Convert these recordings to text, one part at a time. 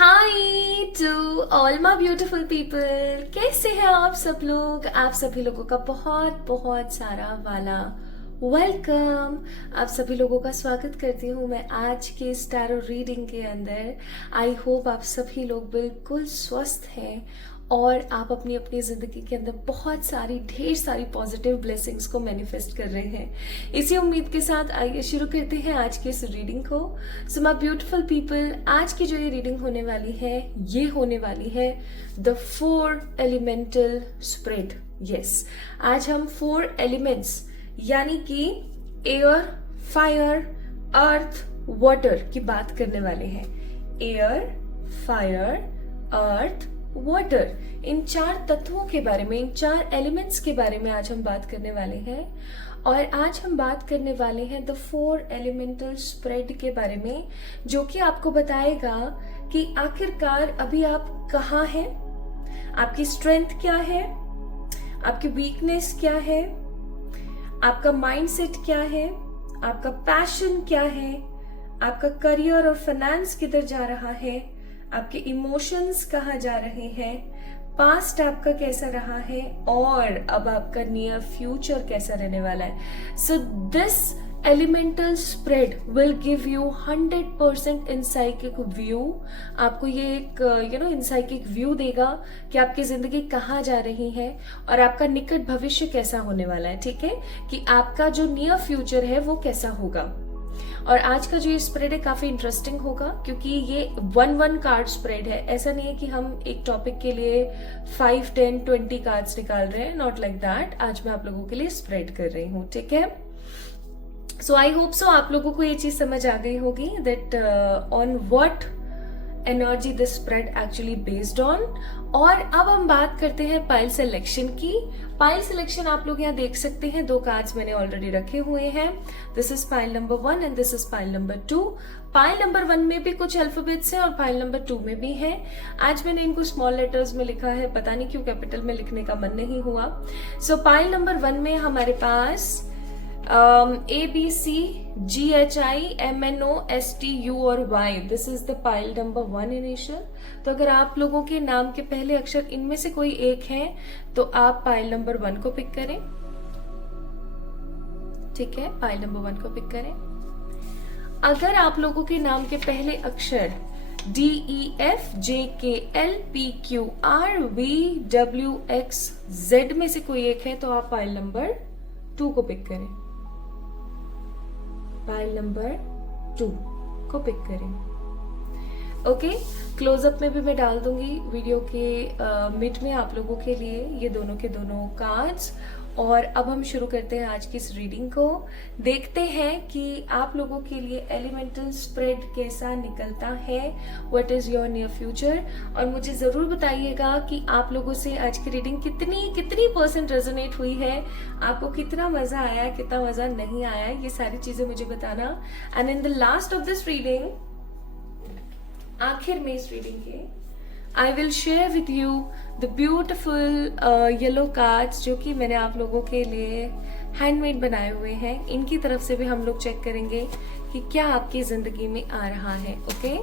Hi to all my beautiful people. कैसे हैं आप सब लोग? आप सभी लोगों का बहुत बहुत सारा वाला वेलकम। आप सभी लोगों का स्वागत करती हूँ मैं आज के स्टारो रीडिंग के अंदर। आई होप आप सभी लोग बिल्कुल स्वस्थ हैं और आप अपनी अपनी जिंदगी के अंदर बहुत सारी ढेर सारी पॉजिटिव ब्लेसिंग्स को मैनिफेस्ट कर रहे हैं। इसी उम्मीद के साथ आइए शुरू करते हैं आज की इस रीडिंग को। सो माय ब्यूटीफुल पीपल, आज की जो ये रीडिंग होने वाली है ये होने वाली है द 4 एलिमेंटल स्प्रेड। यस, आज हम 4 एलिमेंट्स यानी कि एयर, फायर, अर्थ, वाटर की बात करने वाले हैं। एयर, फायर, अर्थ, वाटर, इन 4 तत्वों के बारे में, इन 4 एलिमेंट्स के बारे में आज हम बात करने वाले हैं। और आज हम बात करने वाले हैं द 4 एलिमेंटल स्प्रेड के बारे में, जो कि आपको बताएगा कि आखिरकार अभी आप कहाँ हैं, आपकी स्ट्रेंथ क्या है, आपकी वीकनेस क्या है, आपका माइंडसेट क्या है, आपका पैशन क्या है, आपका करियर और फाइनेंस किधर जा रहा है, आपके इमोशंस कहाँ जा रहे हैं, पास्ट आपका कैसा रहा है और अब आपका नियर फ्यूचर कैसा रहने वाला है। So this elemental spread will give you 100% in psychic view. आपको ये एक इनसाइकिक व्यू देगा कि आपकी जिंदगी कहाँ जा रही है और आपका निकट भविष्य कैसा होने वाला है। ठीक है, कि आपका जो नियर फ्यूचर है वो कैसा होगा। और आज का जो ये स्प्रेड है काफी इंटरेस्टिंग होगा, क्योंकि ये 1-1 कार्ड स्प्रेड है। ऐसा नहीं है कि हम एक टॉपिक के लिए 5, 10, 20 कार्ड्स निकाल रहे हैं, नॉट लाइक दैट। आज मैं आप लोगों के लिए स्प्रेड कर रही हूँ। ठीक है, सो आई होप सो आप लोगों को ये चीज समझ आ गई होगी that on what energy this spread actually based on. और अब हम बात करते हैं पाइल सिलेक्शन की। पाइल सिलेक्शन आप लोग यहाँ देख सकते हैं, 2 कार्ड्स मैंने ऑलरेडी रखे हुए हैं। This is pile number 1 and this is pile number 2। Pile number 1 में भी कुछ अल्फाबेट्स हैं और पाइल नंबर 2 में भी है। आज मैंने इनको स्मॉल लेटर्स में लिखा है, पता नहीं क्यों कैपिटल में लिखने का मन नहीं हुआ। सो पाइल नंबर 1 में हमारे पास ABCGHIMNOSTU और Y। This is the pile number 1 initial. तो अगर आप लोगों के नाम के पहले अक्षर इनमें से कोई एक है तो आप पाइल नंबर 1 को पिक करें। ठीक है, पाइल नंबर 1 को पिक करें। अगर आप लोगों के नाम के पहले अक्षर DEFJKLPQRVWXZ में से कोई एक है तो आप पाइल नंबर 2 को पिक करें। पाइल नंबर 2 को पिक करें। ओके, क्लोजअप में भी मैं डाल दूंगी वीडियो के मिड में आप लोगों के लिए ये दोनों के दोनों कार्ड्स। और अब हम शुरू करते हैं आज की इस रीडिंग को। देखते हैं कि आप लोगों के लिए एलिमेंटल स्प्रेड कैसा निकलता है, what is your near future. और मुझे जरूर बताइएगा कि आप लोगों से आज की रीडिंग कितनी परसेंट रेजोनेट हुई है, आपको कितना मजा आया, कितना मजा नहीं आया, ये सारी चीजें मुझे बताना। And in the last of this reading, आखिर में इस रीडिंग के, I will share with you the beautiful yellow cards जो कि मैंने आप लोगों के लिए हैंडमेड बनाए हुए हैं। इनकी तरफ से भी हम लोग चेक करेंगे कि क्या आपकी जिंदगी में आ रहा है। ओके,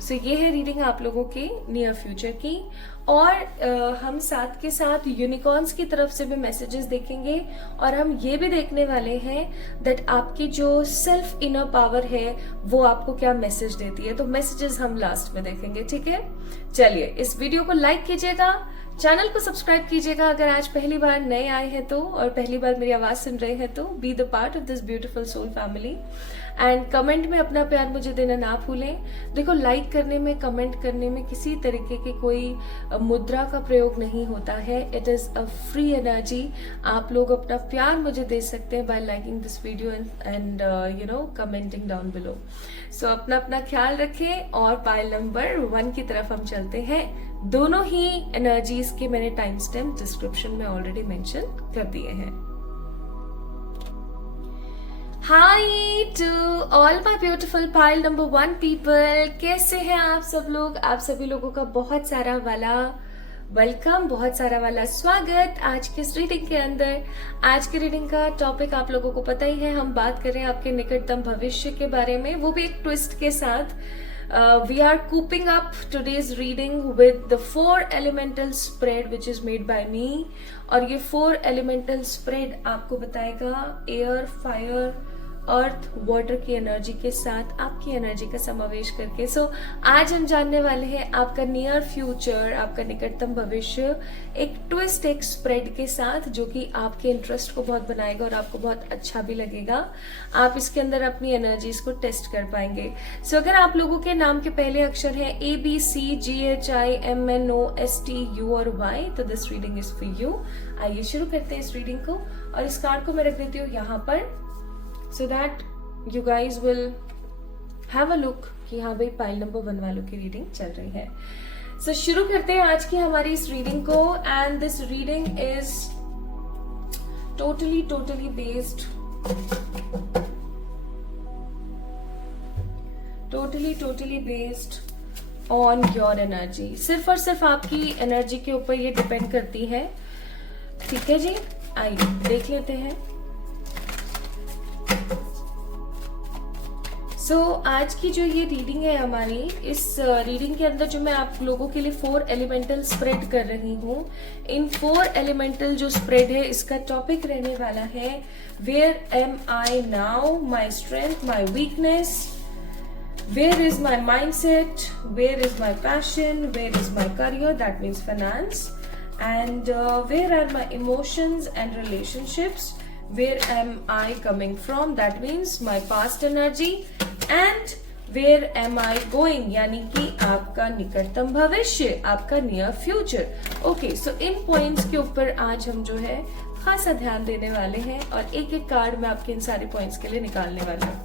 सो ये है रीडिंग आप लोगों के नियर फ्यूचर की। और हम साथ के साथ यूनिकॉर्न्स की तरफ से भी मैसेजेस देखेंगे और हम ये भी देखने वाले हैं दैट आपकी जो सेल्फ इनर पावर है वो आपको क्या मैसेज देती है। तो मैसेजेस हम लास्ट में देखेंगे। ठीक है, चलिए इस वीडियो को लाइक कीजिएगा, चैनल को सब्सक्राइब कीजिएगा अगर आज पहली बार नए आए हैं तो, और पहली बार मेरी आवाज सुन रहे हैं तो be the part of this beautiful soul family. And comment में अपना प्यार मुझे देना ना भूलें। देखो, लाइक करने में, कमेंट करने में किसी तरीके की कोई मुद्रा का प्रयोग नहीं होता है। It is a free energy. आप लोग अपना प्यार मुझे दे सकते हैं by liking this video and commenting down below. So अपना ख्याल रखें और पाइल नंबर 1 की तरफ हम चलते हैं। दोनों ही एनर्जीज के मैंने टाइम स्टैम्प डिस्क्रिप्शन में ऑलरेडी मेंशन कर दिए हैं। Hi to all my beautiful pile number 1 people, कैसे हैं आप सब लोग? आप सभी लोगों का बहुत सारा वाला वेलकम, बहुत सारा वाला स्वागत आज की इस रीडिंग के अंदर। आज की रीडिंग का टॉपिक आप लोगों को पता ही है, हम बात कर रहे हैं आपके निकटतम भविष्य के बारे में, वो भी एक ट्विस्ट के साथ। We are cooping up today's reading with the 4 elemental spread which is made by me. और ये 4 elemental spread आपको बताएगा एयर, फायर, अर्थ, वाटर की एनर्जी के साथ आपकी एनर्जी का समावेश करके. आज हम जानने वाले हैं आपका नियर फ्यूचर, आपका निकटतम भविष्य एक ट्विस्ट, एक स्प्रेड के साथ, जो कि आपके इंटरेस्ट को बहुत बनाएगा और आपको बहुत अच्छा भी लगेगा. आप इसके अंदर अपनी एनर्जीज को टेस्ट कर पाएंगे. अगर आप लोगों के नाम के पहले अक्षर हैं ABCGHIMNOSTU और Y, तो this reading is for you. आइए शुरू करते हैं इस रीडिंग को. और इस कार्ड को मैं रख देती हूँ यहाँ पर, so that you guys will have a look कि हाँ भाई पाइल नंबर 1 वालों की रीडिंग चल रही है. शुरू करते हैं आज की हमारी इस रीडिंग को. And this reading is totally based on your energy. सिर्फ और सिर्फ आपकी एनर्जी के ऊपर ये डिपेंड करती है. ठीक है जी, आइए देख लेते हैं. आज की जो ये रीडिंग है हमारी, इस रीडिंग के अंदर जो मैं आप लोगों के लिए 4 एलिमेंटल स्प्रेड कर रही हूँ, इन 4 एलिमेंटल जो स्प्रेड है इसका टॉपिक रहने वाला है where am I now, my strength, my weakness, where is my mind set, where is my passion, where is my career, that means finance, and where are my emotions and relationships, where am I coming from, that means my past energy, and where am I going, यानी कि आपका निकटतम भविष्य, आपका near future. Okay, सो इन points के ऊपर आज हम जो है खासा ध्यान देने वाले हैं और एक एक कार्ड मैं आपके इन सारे पॉइंट्स के लिए निकालने वाला हूँ.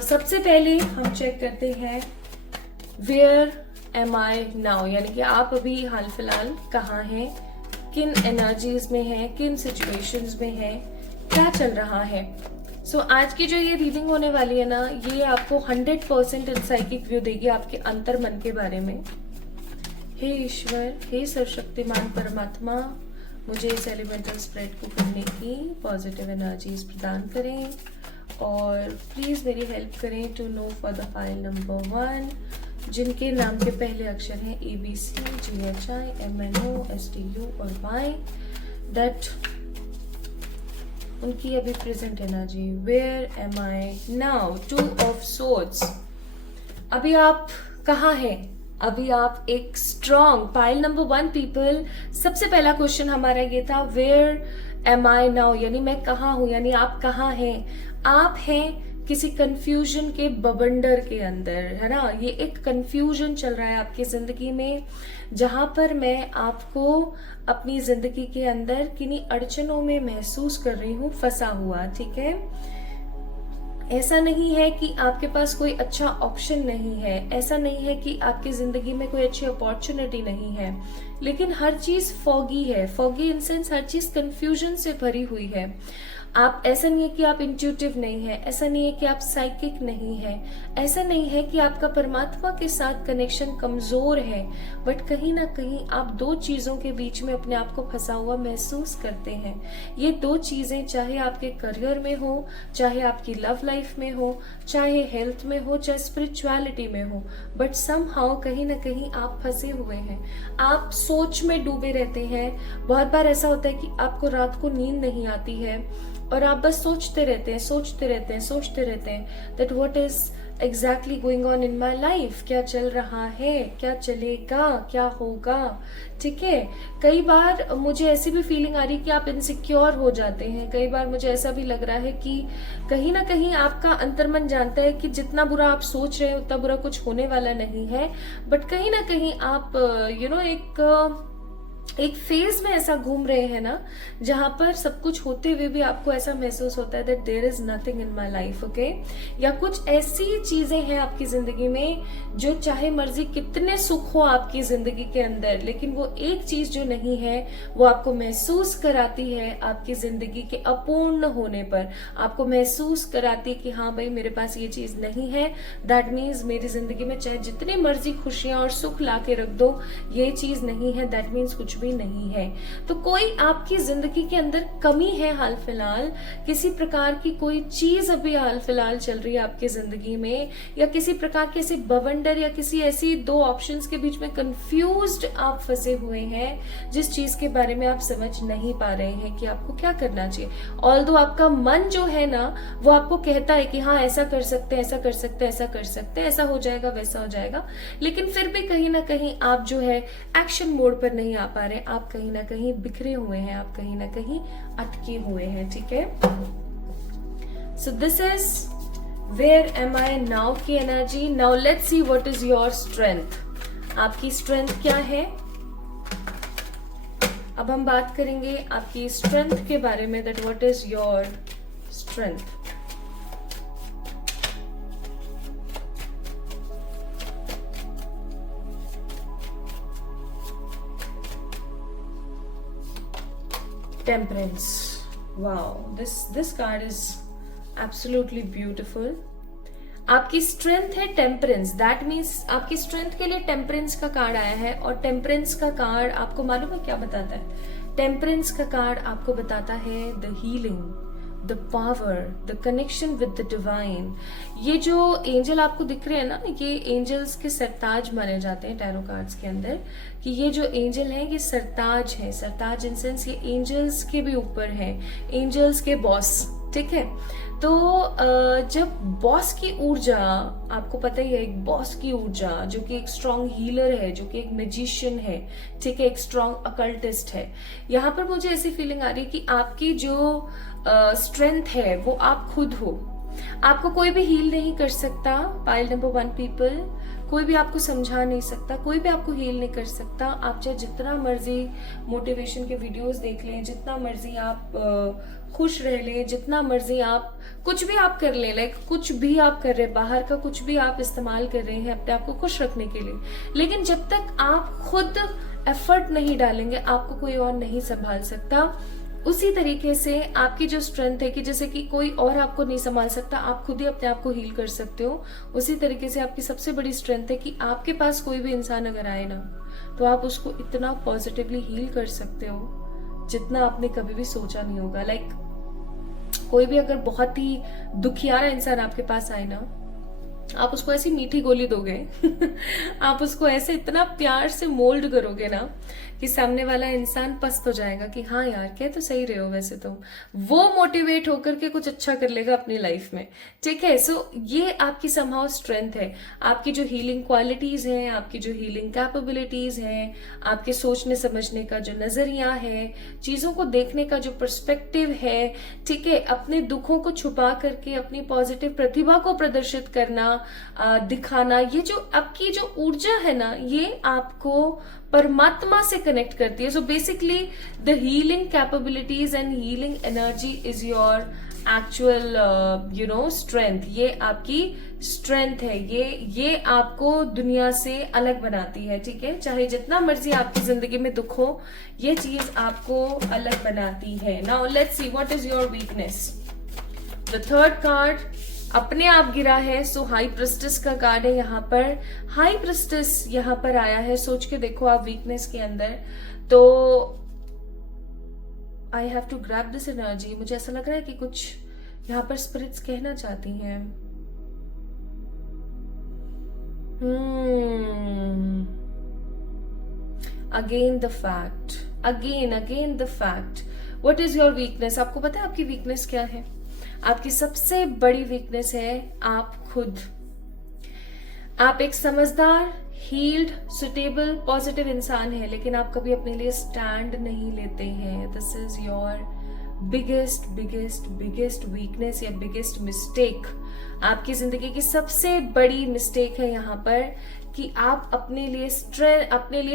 सबसे पहले हम चेक करते हैं where am I now, यानी कि आप अभी हाल फिलहाल कहाँ हैं, किन एनर्जीज में है, किन सिचुएशंस में है, क्या चल रहा है. आज की जो ये रीडिंग होने वाली है ना, ये आपको 100% इनसाइकिक व्यू देगी आपके अंतर मन के बारे में. हे ईश्वर, हे सर्वशक्तिमान परमात्मा, मुझे इस एलिमेंटल स्प्रेड को करने की पॉजिटिव एनर्जीज प्रदान करें और प्लीज मेरी हेल्प करें to know for the file number 1 जिनके नाम के पहले अक्षर हैं ABCGHIMNOSTU और Y, दैट उनकी अभी present energy. Where am I now, 2 of swords. अभी आप कहाँ हैं? अभी आप एक स्ट्रॉन्ग पाइल नंबर 1 पीपल. सबसे पहला क्वेश्चन हमारा ये था वेयर एम आई नाउ, यानी मैं कहाँ हूं, यानी आप कहाँ हैं. आप हैं किसी कंफ्यूजन के बवंडर के अंदर, है ना. ये एक कंफ्यूजन चल रहा है आपकी जिंदगी में, जहां पर मैं आपको अपनी जिंदगी के अंदर किन्हीं अड़चनों में महसूस कर रही हूँ फंसा हुआ. ठीक है, ऐसा नहीं है कि आपके पास कोई अच्छा ऑप्शन नहीं है, ऐसा नहीं है कि आपकी जिंदगी में कोई अच्छी अपॉर्चुनिटी नहीं है, लेकिन हर चीज फॉगी है. फॉगी इन सेंस हर चीज कंफ्यूजन से भरी हुई है. आप, ऐसा नहीं है कि आप इंट्यूटिव नहीं है, ऐसा नहीं है कि आप साइकिक नहीं है, ऐसा नहीं है कि आपका परमात्मा के साथ कनेक्शन कमजोर है, बट कहीं ना कहीं आप 2 चीजों के बीच में अपने आप को फंसा हुआ महसूस करते हैं. ये 2 चीजें चाहे आपके करियर में हो, चाहे आपकी लव लाइफ में हो, चाहे हेल्थ में हो, चाहे स्पिरिचुअलिटी में हो, बट समहाउ कहीं ना कहीं आप फंसे हुए हैं. आप सोच में डूबे रहते हैं. बहुत बार ऐसा होता है कि आपको रात को नींद नहीं आती है और आप बस सोचते रहते हैं that what is exactly going on in my life, क्या चल रहा है, क्या चलेगा, क्या होगा. ठीक है, कई बार मुझे ऐसी भी फीलिंग आ रही है कि आप इनसिक्योर हो जाते हैं. कई बार मुझे ऐसा भी लग रहा है कि कहीं ना कहीं आपका अंतर्मन जानता है कि जितना बुरा आप सोच रहे हैं उतना बुरा कुछ होने वाला नहीं है, बट कहीं ना कहीं आप एक फेज में ऐसा घूम रहे हैं ना, जहां पर सब कुछ होते हुए भी आपको ऐसा महसूस होता है that there is nothing in my life. Okay, या कुछ ऐसी चीजें हैं आपकी जिंदगी में जो चाहे मर्जी कितने सुख हो आपकी जिंदगी के अंदर, लेकिन वो एक चीज जो नहीं है वो आपको महसूस कराती है आपकी जिंदगी के अपूर्ण होने पर. आपको महसूस कराती है कि हाँ भाई मेरे पास ये चीज नहीं है, दैट मीन्स मेरी जिंदगी में चाहे जितनी मर्जी खुशियां और सुख ला के रख दो, ये चीज नहीं है, दैट मीन्स कुछ भी नहीं है। तो कोई आपकी जिंदगी के अंदर कमी है हाल फिलहाल, किसी प्रकार की कोई चीज अभी हाल फिलहाल चल रही है आपकी जिंदगी में, या किसी प्रकार के ऐसे बवंडर या किसी ऐसी दो ऑप्शंस के बीच में कंफ्यूज्ड आप फंसे हुए हैं, जिस चीज के बारे में आप समझ नहीं पा रहे हैं कि आपको क्या करना चाहिए। ऑल्दो आपका मन जो है ना वो आपको कहता है कि हाँ ऐसा कर सकते हैं, ऐसा कर सकते हैं, ऐसा कर सकते हैं, ऐसा हो जाएगा, वैसा हो जाएगा, लेकिन फिर भी कहीं ना कहीं आप जो है एक्शन मोड पर नहीं आ पा रहे, आप कहीं ना कहीं बिखरे हुए हैं, आप कहीं ना कहीं अटके हुए हैं। ठीक है, so this is where am I now की energy. Now let's see what is your strength. आपकी स्ट्रेंथ क्या है? अब हम बात करेंगे आपकी स्ट्रेंथ के बारे में, that what is your strength. Temperance, wow, this card is absolutely beautiful. आपकी स्ट्रेंथ है टेम्परेंस, दैट मीन्स आपकी स्ट्रेंथ के लिए टेम्परेंस का कार्ड आया है। और टेम्परेंस का कार्ड आपको मालूम है क्या बताता है? टेम्परेंस का कार्ड आपको बताता है the healing, the power, the connection with the divine. ये जो एंजल आपको दिख रहे हैं ना, ये एंजल्स के सरताज माने जाते हैं टैरो कार्ड्स के अंदर, कि ये जो एंजल हैं ये सरताज है। सरताज इन सेंस ये एंजल्स के भी ऊपर है, एंजल्स के बॉस। ठीक है, तो जब बॉस की ऊर्जा, आपको पता ही है एक बॉस की ऊर्जा जो कि एक स्ट्रॉन्ग हीलर है, जो कि एक मैजिशियन है, ठीक है, एक स्ट्रॉन्ग अकल्टिस्ट है, यहाँ पर मुझे ऐसी फीलिंग आ रही है कि आपकी जो स्ट्रेंथ है वो आप खुद हो। आपको कोई भी हील नहीं कर सकता। पाइल नंबर 1 पीपल, कोई भी आपको समझा नहीं सकता, कोई भी आपको हील नहीं कर सकता। आप चाहे जितना मर्जी मोटिवेशन के वीडियोस देख लें, जितना मर्जी आप खुश रह लें, जितना मर्जी आप कुछ भी आप कर लें, लाइक कुछ भी आप कर रहे हैं, बाहर का कुछ भी आप इस्तेमाल कर रहे हैं अपने आप को खुश रखने के लिए, लेकिन जब तक आप खुद एफर्ट नहीं डालेंगे आपको कोई और नहीं संभाल सकता। उसी तरीके से आपकी जो स्ट्रेंथ है कि जैसे कि कोई और आपको नहीं संभाल सकता, आप खुद ही अपने आप को हील कर सकते हो। उसी तरीके से आपकी सबसे बड़ी स्ट्रेंथ है कि आपके पास कोई भी इंसान अगर आए ना, तो आप उसको इतना पॉजिटिवली हील कर सकते हो जितना आपने कभी भी सोचा नहीं होगा। लाइक कोई भी अगर बहुत ही दुखियारा इंसान आपके पास आए ना, आप उसको ऐसी मीठी गोली दोगे आप उसको ऐसे इतना प्यार से मोल्ड करोगे ना कि सामने वाला इंसान पस्त हो जाएगा कि हाँ यार कह तो सही रहे हो वैसे तुम, वो मोटिवेट होकर के कुछ अच्छा कर लेगा अपनी लाइफ में। ठीक है, सो ये आपकी समहाउ स्ट्रेंथ है। आपकी जो हीलिंग क्वालिटीज हैं, आपकी जो हीलिंग कैपेबिलिटीज हैं, आपके सोचने समझने का जो नजरिया है, चीजों को देखने का जो पर्सपेक्टिव है, ठीक है, अपने दुखों को छुपा करके अपनी पॉजिटिव प्रतिभा को प्रदर्शित करना, दिखाना, ये जो आपकी जो ऊर्जा है ना, ये आपको परमात्मा से कनेक्ट करती है। So basically the healing capabilities and healing energy is your actual strength. ये आपकी स्ट्रेंथ है, ये आपको दुनिया से अलग बनाती है। ठीक है, चाहे जितना मर्जी आपकी जिंदगी में दुख हो, ये चीज आपको अलग बनाती है। Now let's see what is your weakness. The third card अपने आप गिरा है, सो हाई प्रिस्टेस का कार्ड है यहाँ पर। हाई प्रिस्टेस यहाँ पर आया है, सोच के देखो आप वीकनेस के अंदर। तो I have to grab this energy. मुझे ऐसा लग रहा है कि कुछ यहाँ पर स्पिरिट्स कहना चाहती हैं। Again the fact, again the fact. What is your weakness? आपको पता है आपकी वीकनेस क्या है? आपकी सबसे बड़ी वीकनेस है आप खुद। आप एक समझदार, हील्ड, सुटेबल, पॉजिटिव इंसान है, लेकिन आप कभी अपने लिए स्टैंड नहीं लेते हैं। This is your biggest biggest biggest weakness या बिगेस्ट मिस्टेक। आपकी जिंदगी की सबसे बड़ी मिस्टेक है यहाँ पर कि आप अपने लिए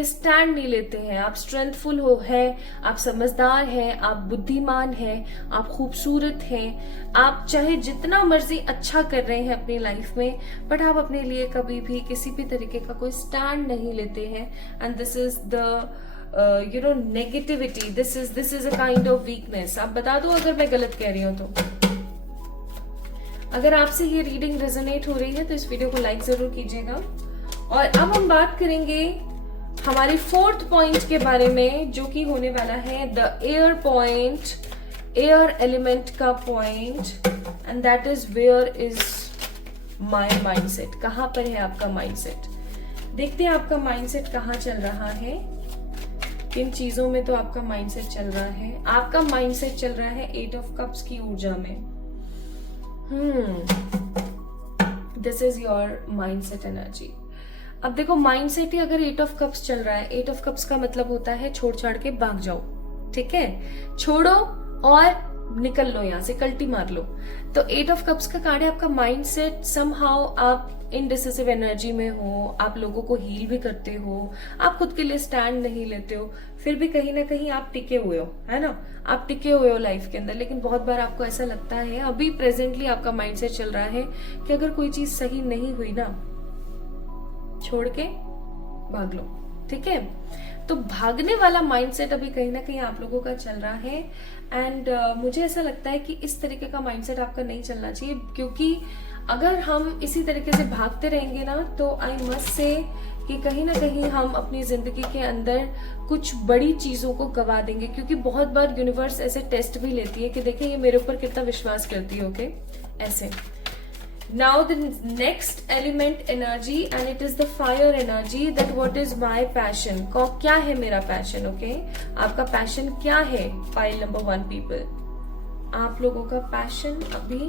स्टैंड नहीं लेते हैं। आप स्ट्रेंथफुल हैं, आप समझदार हैं, आप बुद्धिमान हैं, आप खूबसूरत हैं, आप चाहे जितना मर्जी अच्छा कर रहे हैं अपनी लाइफ में, बट आप अपने लिए कभी भी किसी भी तरीके का कोई स्टैंड नहीं लेते हैं। And this is the negativity, this is a kind of weakness. आप बता दो अगर मैं गलत कह रही हूं तो। अगर आपसे ये रीडिंग रेजोनेट हो रही है तो इस वीडियो को लाइक जरूर कीजिएगा। और अब हम बात करेंगे हमारे फोर्थ पॉइंट के बारे में, जो कि होने वाला है the air point, air element का point, and that is where is my mindset. कहां पर है आपका माइंडसेट? देखते हैं आपका माइंडसेट कहाँ चल रहा है। किन चीजों में तो आपका माइंडसेट चल रहा है? आपका माइंडसेट चल रहा है 8 ऑफ कप्स की ऊर्जा में। This is your mindset energy. अब देखो, माइंडसेट ही अगर 8 ऑफ कप्स चल रहा है, 8 ऑफ कप्स का मतलब होता है छोड़ छाड़ के भाग जाओ, ठीक है? छोड़ो और निकल लो, यहां से कल्टी मार लो। तो 8 ऑफ कप्स का कार्ड है आपका माइंडसेट। समहाउ आप इनडिसिसिव एनर्जी में हो, आप लोगों को हील भी करते हो, आप खुद के लिए स्टैंड नहीं लेते हो, फिर भी कहीं ना कहीं आप टिके हुए हो, है ना? आप टिके हुए हो लाइफ के अंदर। लेकिन बहुत बार आपको ऐसा लगता है, अभी प्रेजेंटली आपका माइंडसेट चल रहा है कि अगर कोई चीज सही नहीं हुई ना, छोड़ के भाग लो, ठीक है? तो भागने वाला माइंडसेट अभी कहीं ना कहीं आप लोगों का चल रहा है। एंड मुझे ऐसा लगता है कि इस तरीके का माइंडसेट आपका नहीं चलना चाहिए, क्योंकि अगर हम इसी तरीके से भागते रहेंगे ना, तो आई मस्ट से कि कहीं ना कहीं हम अपनी जिंदगी के अंदर कुछ बड़ी चीजों को गवा देंगे। क्योंकि बहुत बार यूनिवर्स ऐसे टेस्ट भी लेती है कि देखिए ये मेरे ऊपर कितना विश्वास करती है, ओके? ऐसे। Now the next element energy, and it is the fire energy, that what is my passion? क्या है मेरा पैशन? ओके, आपका पैशन क्या है? फाइल नंबर 1 पीपल, आप लोगों का पैशन अभी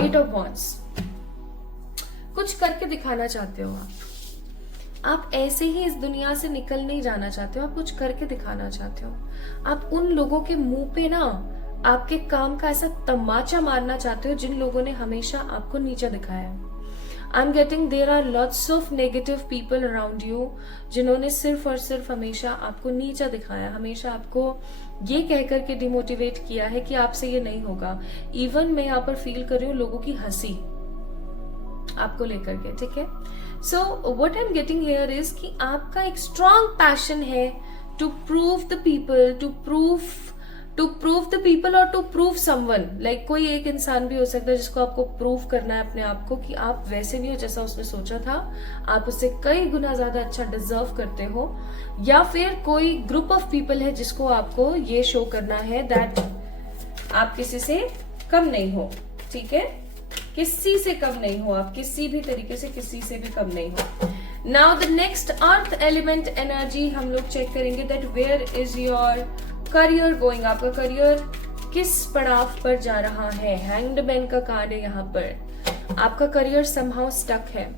8 ऑफ वॉन्ड्स। कुछ करके दिखाना चाहते हो आप ऐसे ही इस दुनिया से निकल नहीं जाना चाहते हो, आप कुछ करके दिखाना चाहते हो। आप उन लोगों के मुंह पे ना आपके काम का ऐसा तमाचा मारना चाहते हो जिन लोगों ने हमेशा आपको नीचा दिखाया है। I am getting there are lots of negative people around you, जिन्होंने सिर्फ और सिर्फ हमेशा आपको नीचा दिखाया, हमेशा आपको ये कह करके डिमोटिवेट किया है कि आपसे ये नहीं होगा। इवन मैं यहाँ पर फील कर रही हूँ लोगों की हंसी आपको लेकर के, ठीक है? So what I am getting here is कि आपका एक स्ट्रॉन्ग पैशन है to prove the people, to prove the people और टू प्रूव समवन। लाइक कोई एक इंसान भी हो सकता है जिसको आपको प्रूव करना है अपने आप को कि आप वैसे नहीं हो जैसा उसने सोचा था, आप उससे कई गुना ज्यादा अच्छा डिजर्व करते हो। या फिर कोई ग्रुप ऑफ पीपल है जिसको आपको ये शो करना है दैट आप किसी से कम नहीं हो, ठीक है? किसी से कम नहीं हो, आप किसी भी तरीके से किसी से भी कम नहीं हो। Now the next earth element energy हम लोग चेक करेंगे that where is your career going. आपका करियर किस पड़ाव पर जा रहा है? हैंग्ड मैन का कार्ड है यहाँ पर। आपका करियर समहाउ स्टक है।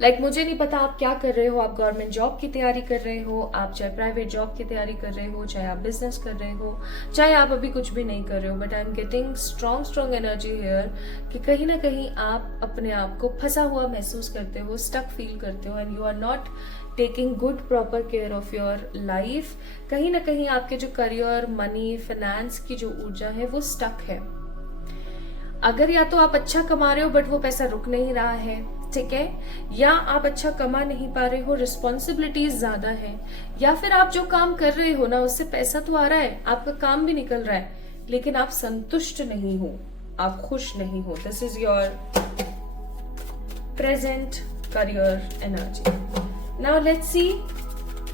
लाइक मुझे नहीं पता आप क्या कर रहे हो, आप गवर्नमेंट जॉब की तैयारी कर रहे हो, आप चाहे प्राइवेट जॉब की तैयारी कर रहे हो, चाहे आप बिजनेस कर रहे हो, चाहे आप अभी कुछ भी नहीं कर रहे हो, but I am getting strong energy here कि कहीं ना कहीं आप अपने आप को फंसा हुआ महसूस करते हो, स्टक फील करते हो, and you are not taking good proper care of your life. कहीं ना कहीं आपके जो करियर, मनी, फाइनेंस की जो ऊर्जा है वो स्टक है। अगर या तो आप अच्छा कमा रहे हो बट वो पैसा रुक नहीं रहा है, ठीक है, या आप अच्छा कमा नहीं पा रहे हो, रिस्पॉन्सिबिलिटीज ज्यादा है, या फिर आप जो काम कर रहे हो ना उससे पैसा तो आ रहा है, आपका काम भी निकल रहा है, लेकिन आप संतुष्ट नहीं हो, आप खुश नहीं हो। This is your present career energy. Now let's see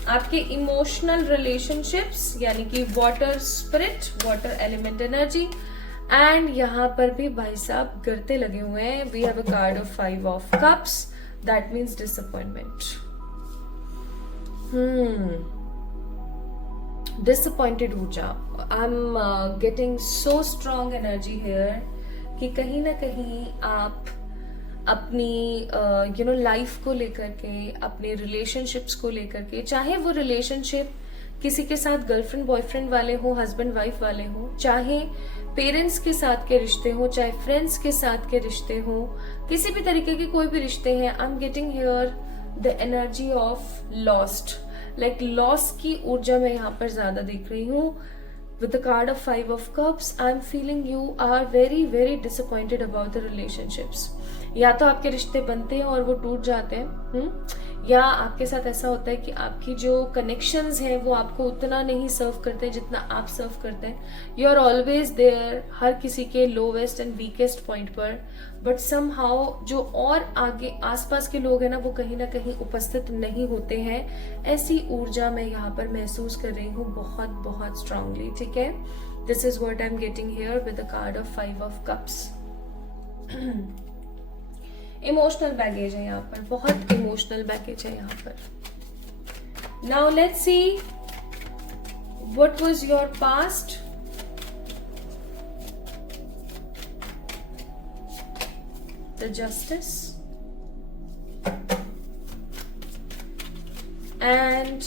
आपके इमोशनल रिलेशनशिप्स, यानी कि water spirit, water element energy. And यहाँ पर भी भाई साहब गिरते लगे हुए हैं। We have a card of 5 of cups, that means disappointment. Disappointed ऊर्जा। I am getting so strong energy here कि कहीं ना कहीं आप अपनी लाइफ को लेकर के, अपने रिलेशनशिप्स को लेकर के, चाहे वो रिलेशनशिप किसी के साथ गर्लफ्रेंड बॉयफ्रेंड वाले हो, हस्बैंड वाइफ वाले हो, चाहे पेरेंट्स के साथ के रिश्ते हो, चाहे फ्रेंड्स के साथ के रिश्ते हो, किसी भी तरीके के कोई भी रिश्ते हैं, आई am getting here the energy of lost. Like loss की ऊर्जा मैं यहाँ पर ज्यादा देख रही हूँ। With the card of 5 of cups, I'm feeling you are very disappointed about the relationships. या तो आपके रिश्ते बनते हैं और वो टूट जाते हैं, या आपके साथ ऐसा होता है कि आपकी जो कनेक्शंस हैं वो आपको उतना नहीं सर्व करते जितना आप सर्व करते हैं। यू आर ऑलवेज देयर हर किसी के लोवेस्ट एंड वीकेस्ट पॉइंट पर, बट समहाउ जो और आगे आसपास के लोग हैं ना वो कहीं ना कहीं उपस्थित नहीं होते हैं। ऐसी ऊर्जा मैं यहाँ पर महसूस कर रही हूँ बहुत बहुत स्ट्रांगली, ठीक है। This is what I am getting here with the card of 5 of cups. Emotional baggage है यहाँ पर, बहुत इमोशनल बैगेज है यहाँ पर। Now let's see what was your past, the justice and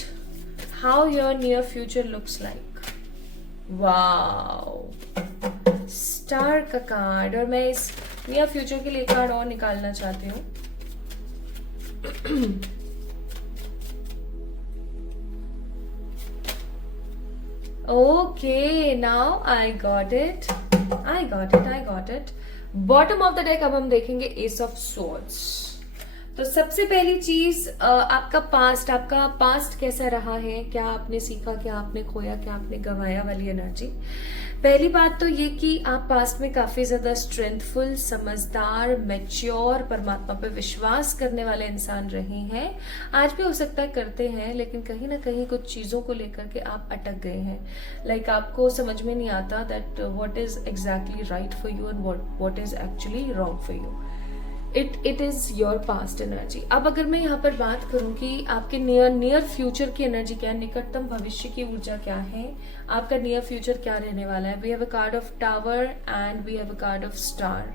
how your near future looks like. Wow, star का card. और मैं इस नियर फ्यूचर के लिए कार्ड और निकालना चाहती हूँ। Okay, now I got it, I got it, I got it. Bottom of the deck अब हम देखेंगे एस ऑफ स्वॉर्ड्स। तो सबसे पहली चीज, आपका पास्ट कैसा रहा है, क्या आपने सीखा, क्या आपने खोया, क्या आपने गंवाया वाली एनर्जी। पहली बात तो ये कि आप पास्ट में काफी ज्यादा स्ट्रेंथफुल, समझदार, मैच्योर, परमात्मा पे विश्वास करने वाले इंसान रहे हैं। आज भी हो सकता है करते हैं, लेकिन कहीं ना कहीं कुछ चीजों को लेकर के आप अटक गए हैं। लाइक आपको समझ में नहीं आता that what is exactly right for you and what is actually wrong for you. It is your past energy. अब अगर मैं यहाँ पर बात करूं कि आपके नियर फ्यूचर की एनर्जी क्या है, निकटतम भविष्य की ऊर्जा क्या है, आपका नियर फ्यूचर क्या रहने वाला है। We have a card of tower and we have a card of star.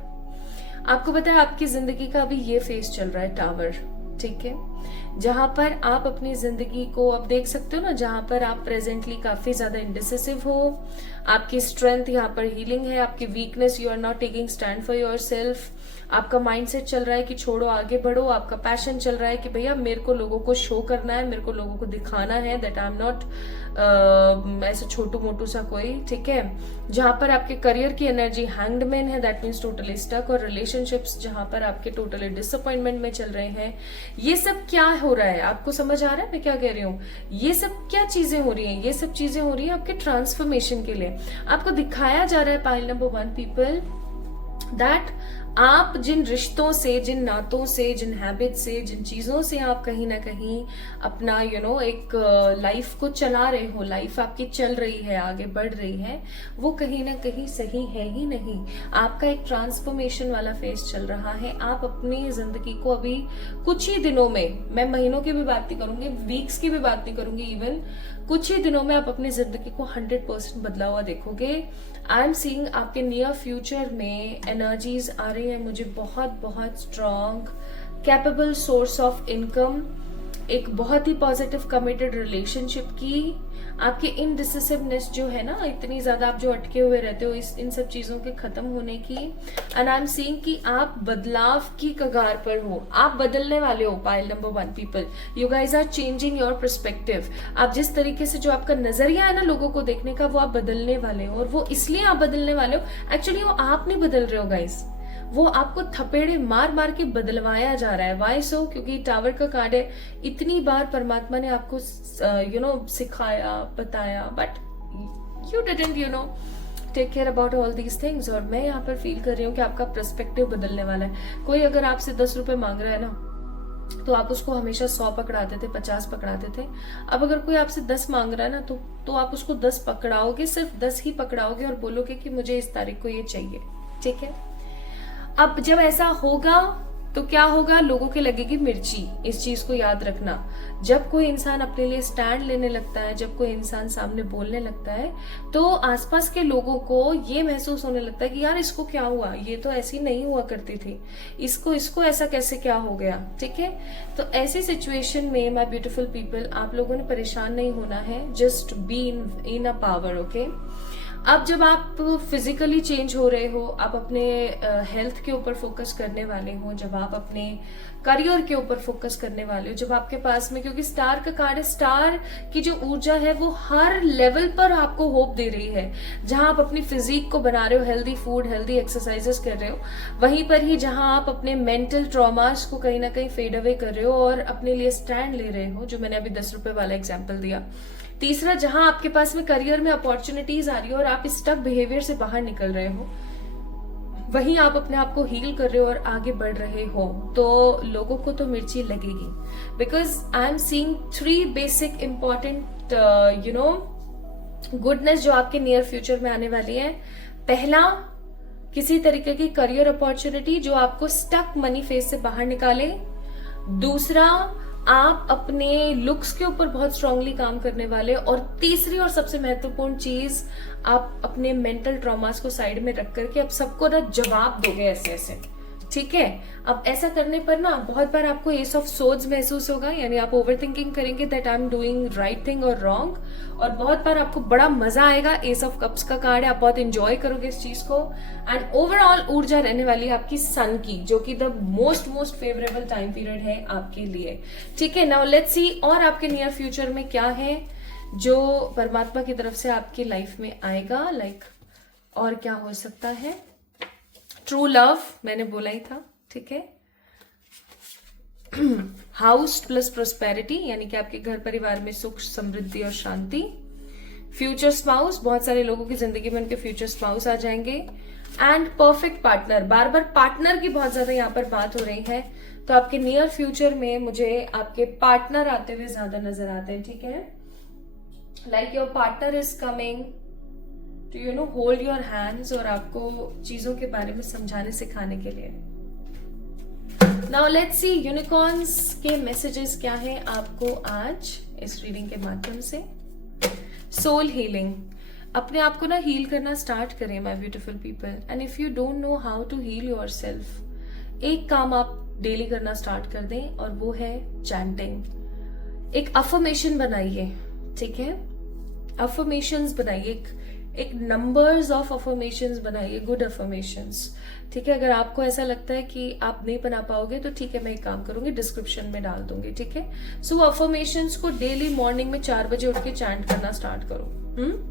आपको पता है आपकी जिंदगी का अभी ये फेज चल रहा है टावर, ठीक है, जहां पर आप अपनी जिंदगी को अब देख सकते हो ना, जहां पर आप प्रेजेंटली काफी ज्यादा इंडिसिसिव हो। आपकी स्ट्रेंथ यहाँ पर हीलिंग है, आपकी weakness you are not taking stand for yourself. आपका माइंडसेट चल रहा है कि छोड़ो आगे बढ़ो। आपका पैशन चल रहा है कि भैया मेरे को लोगों को शो करना है, मेरे को लोगों को दिखाना है दैट आई एम नॉट ऐसा छोटू मोटू सा कोई, ठीक है। जहां पर आपके करियर की एनर्जी हैंग्ड मैन है, दैट मीन्स टोटली स्टक। और रिलेशनशिप्स जहां पर आपके टोटली डिसअपॉइंटमेंट में चल रहे हैं। ये सब क्या हो रहा है, आपको समझ आ रहा है मैं क्या कह रही हूँ। ये सब क्या चीजें हो रही हैं, ये सब चीजें हो रही है आपके ट्रांसफॉर्मेशन के लिए। आपको दिखाया जा रहा है पाइल नंबर 1 पीपल दैट आप जिन रिश्तों से, जिन नातों से, जिन हैबिट से, जिन चीजों से आप कहीं ना कहीं अपना एक लाइफ को चला रहे हो, लाइफ आपकी चल रही है, आगे बढ़ रही है, वो कहीं ना कहीं सही है ही नहीं। आपका एक ट्रांसफॉर्मेशन वाला फेज चल रहा है। आप अपनी जिंदगी को अभी कुछ ही दिनों में, मैं महीनों की भी बात नहीं करूंगी, वीक्स की भी बात नहीं करूंगी, इवन कुछ ही दिनों में आप अपनी जिंदगी को 100% बदला हुआ देखोगे। आई एम सीइंग आपके नियर फ्यूचर में एनर्जीज आ रही है मुझे बहुत बहुत strong, capable source of income, एक बहुत ही पॉजिटिव कमिटेड रिलेशनशिप की। आपकी इनडिसिसिवनेस जो है ना, इतनी ज्यादा आप जो अटके हुए रहते हो इन सब चीजों के खत्म होने की। एंड आई एम सीइंग कि आप बदलाव की कगार पर हो, आप बदलने वाले हो। Pile number 1 people, you guys are changing your perspective. आप जिस तरीके से, जो आपका नजरिया है ना लोगों को देखने का, वो आप बदलने वाले हो। और वो इसलिए आप बदलने वाले हो, एक्चुअली वो आप नहीं बदल रहे हो गाइज, वो आपको थपेड़े मार मार के बदलवाया जा रहा है। वाई सो? क्योंकि टावर का कार्ड है। इतनी बार परमात्मा ने आपको सिखाया, बताया, but you didn't take care about all these things. और मैं यहाँ पर फील कर रही हूँ कि आपका पर्सपेक्टिव बदलने वाला है। कोई अगर आपसे 10 रुपए मांग रहा है ना, तो आप उसको हमेशा 100 पकड़ाते थे, 50 पकड़ाते थे। अब अगर कोई आपसे 10 मांग रहा है ना, तो आप उसको 10 पकड़ाओगे, सिर्फ 10 ही पकड़ाओगे और बोलोगे कि मुझे इस तारीख को ये चाहिए, ठीक है। अब जब ऐसा होगा तो क्या होगा, लोगों के लगेगी मिर्ची। इस चीज को याद रखना। जब कोई इंसान अपने लिए स्टैंड लेने लगता है, जब कोई इंसान सामने बोलने लगता है, तो आसपास के लोगों को ये महसूस होने लगता है कि यार इसको क्या हुआ, ये तो ऐसी नहीं हुआ करती थी, इसको ऐसा कैसे क्या हो गया, ठीक है। तो ऐसी सिचुएशन में माय ब्यूटीफुल पीपल, आप लोगों ने परेशान नहीं होना है। Just be in a power, okay. अब जब आप फिजिकली चेंज हो रहे हो, आप अपने हेल्थ के ऊपर फोकस करने वाले हो, जब आप अपने करियर के ऊपर फोकस करने वाले हो, जब आपके पास में, क्योंकि स्टार का कार्ड है, स्टार की जो ऊर्जा है वो हर लेवल पर आपको होप दे रही है। जहां आप अपनी फिजिक को बना रहे हो, हेल्दी फूड, हेल्दी एक्सरसाइजेस कर रहे हो, वहीं पर ही जहां आप अपने मेंटल ट्रॉमास को कहीं ना कहीं फेड अवे कर रहे हो और अपने लिए स्टैंड ले रहे हो, जो मैंने अभी 10 रुपए वाला एग्जाम्पल दिया। तीसरा, जहां आपके पास में करियर में अपॉर्चुनिटीज आ रही है और आप स्टक बिहेवियर से बाहर निकल रहे हो, वहीं आप अपने आप को हील कर रहे हो और आगे बढ़ रहे हो, तो लोगों को तो मिर्ची लगेगी। Because I am seeing 3 basic important goodness जो आपके नियर फ्यूचर में आने वाली है। पहला, किसी तरीके की करियर अपॉर्चुनिटी जो आपको स्टक मनी फेस से बाहर निकाले। दूसरा, आप अपने लुक्स के ऊपर बहुत स्ट्रांगली काम करने वाले। और तीसरी और सबसे महत्वपूर्ण चीज, आप अपने मेंटल ट्रॉमास को साइड में रख करके अब सबको ना जवाब दोगे ऐसे ऐसे, ठीक है। अब ऐसा करने पर ना बहुत बार आपको एस ऑफ सोर्ड्स महसूस होगा, यानी आप ओवर थिंकिंग करेंगे that I am doing right thing और रॉन्ग, और बहुत बार आपको बड़ा मजा आएगा। एस ऑफ कप्स का कार्ड है, आप बहुत इंजॉय करोगे इस चीज को। एंड ओवरऑल ऊर्जा रहने वाली है आपकी सन की, जो कि the most favourable time period है आपके लिए, ठीक है। नाउ लेट्स सी और आपके नियर फ्यूचर में क्या है जो परमात्मा की तरफ से आपकी लाइफ में आएगा। और क्या हो सकता है। ट्रू लव मैंने बोला ही था, ठीक है। हाउस प्लस प्रोस्पेरिटी, यानी कि आपके घर परिवार में सुख, समृद्धि और शांति। फ्यूचर स्पाउस, बहुत सारे लोगों की जिंदगी में उनके फ्यूचर स्पाउस आ जाएंगे। And perfect partner, bar bar partner की बहुत ज्यादा यहाँ पर बात हो रही है, तो आपके नियर फ्यूचर में मुझे आपके पार्टनर आते हुए ज्यादा नजर आते हैं, ठीक है। Like your partner is coming to hold your hands और आपको चीजों के बारे में समझाने सिखाने के लिए। नाउ लेट्स सी यूनिकॉर्न्स के मैसेजेस क्या है आपको आज इस रीडिंग के माध्यम से। सोल हीलिंग, अपने आप को ना हील करना स्टार्ट करें my beautiful people. And if you don't know how to heal yourself, एक काम आप डेली करना स्टार्ट कर दें और वो है चैंटिंग। एक अफर्मेशन बनाइए, ठीक है। अफर्मेशंस बनाइए, एक नंबर्स ऑफ अफर्मेशंस बनाइए, गुड अफर्मेशंस, ठीक है। अगर आपको ऐसा लगता है कि आप नहीं बना पाओगे तो ठीक है, मैं एक काम करूंगी, डिस्क्रिप्शन में डाल दूंगी, ठीक है। सो अफर्मेशंस को डेली मॉर्निंग में 4 बजे उठ के चैंट करना स्टार्ट करो।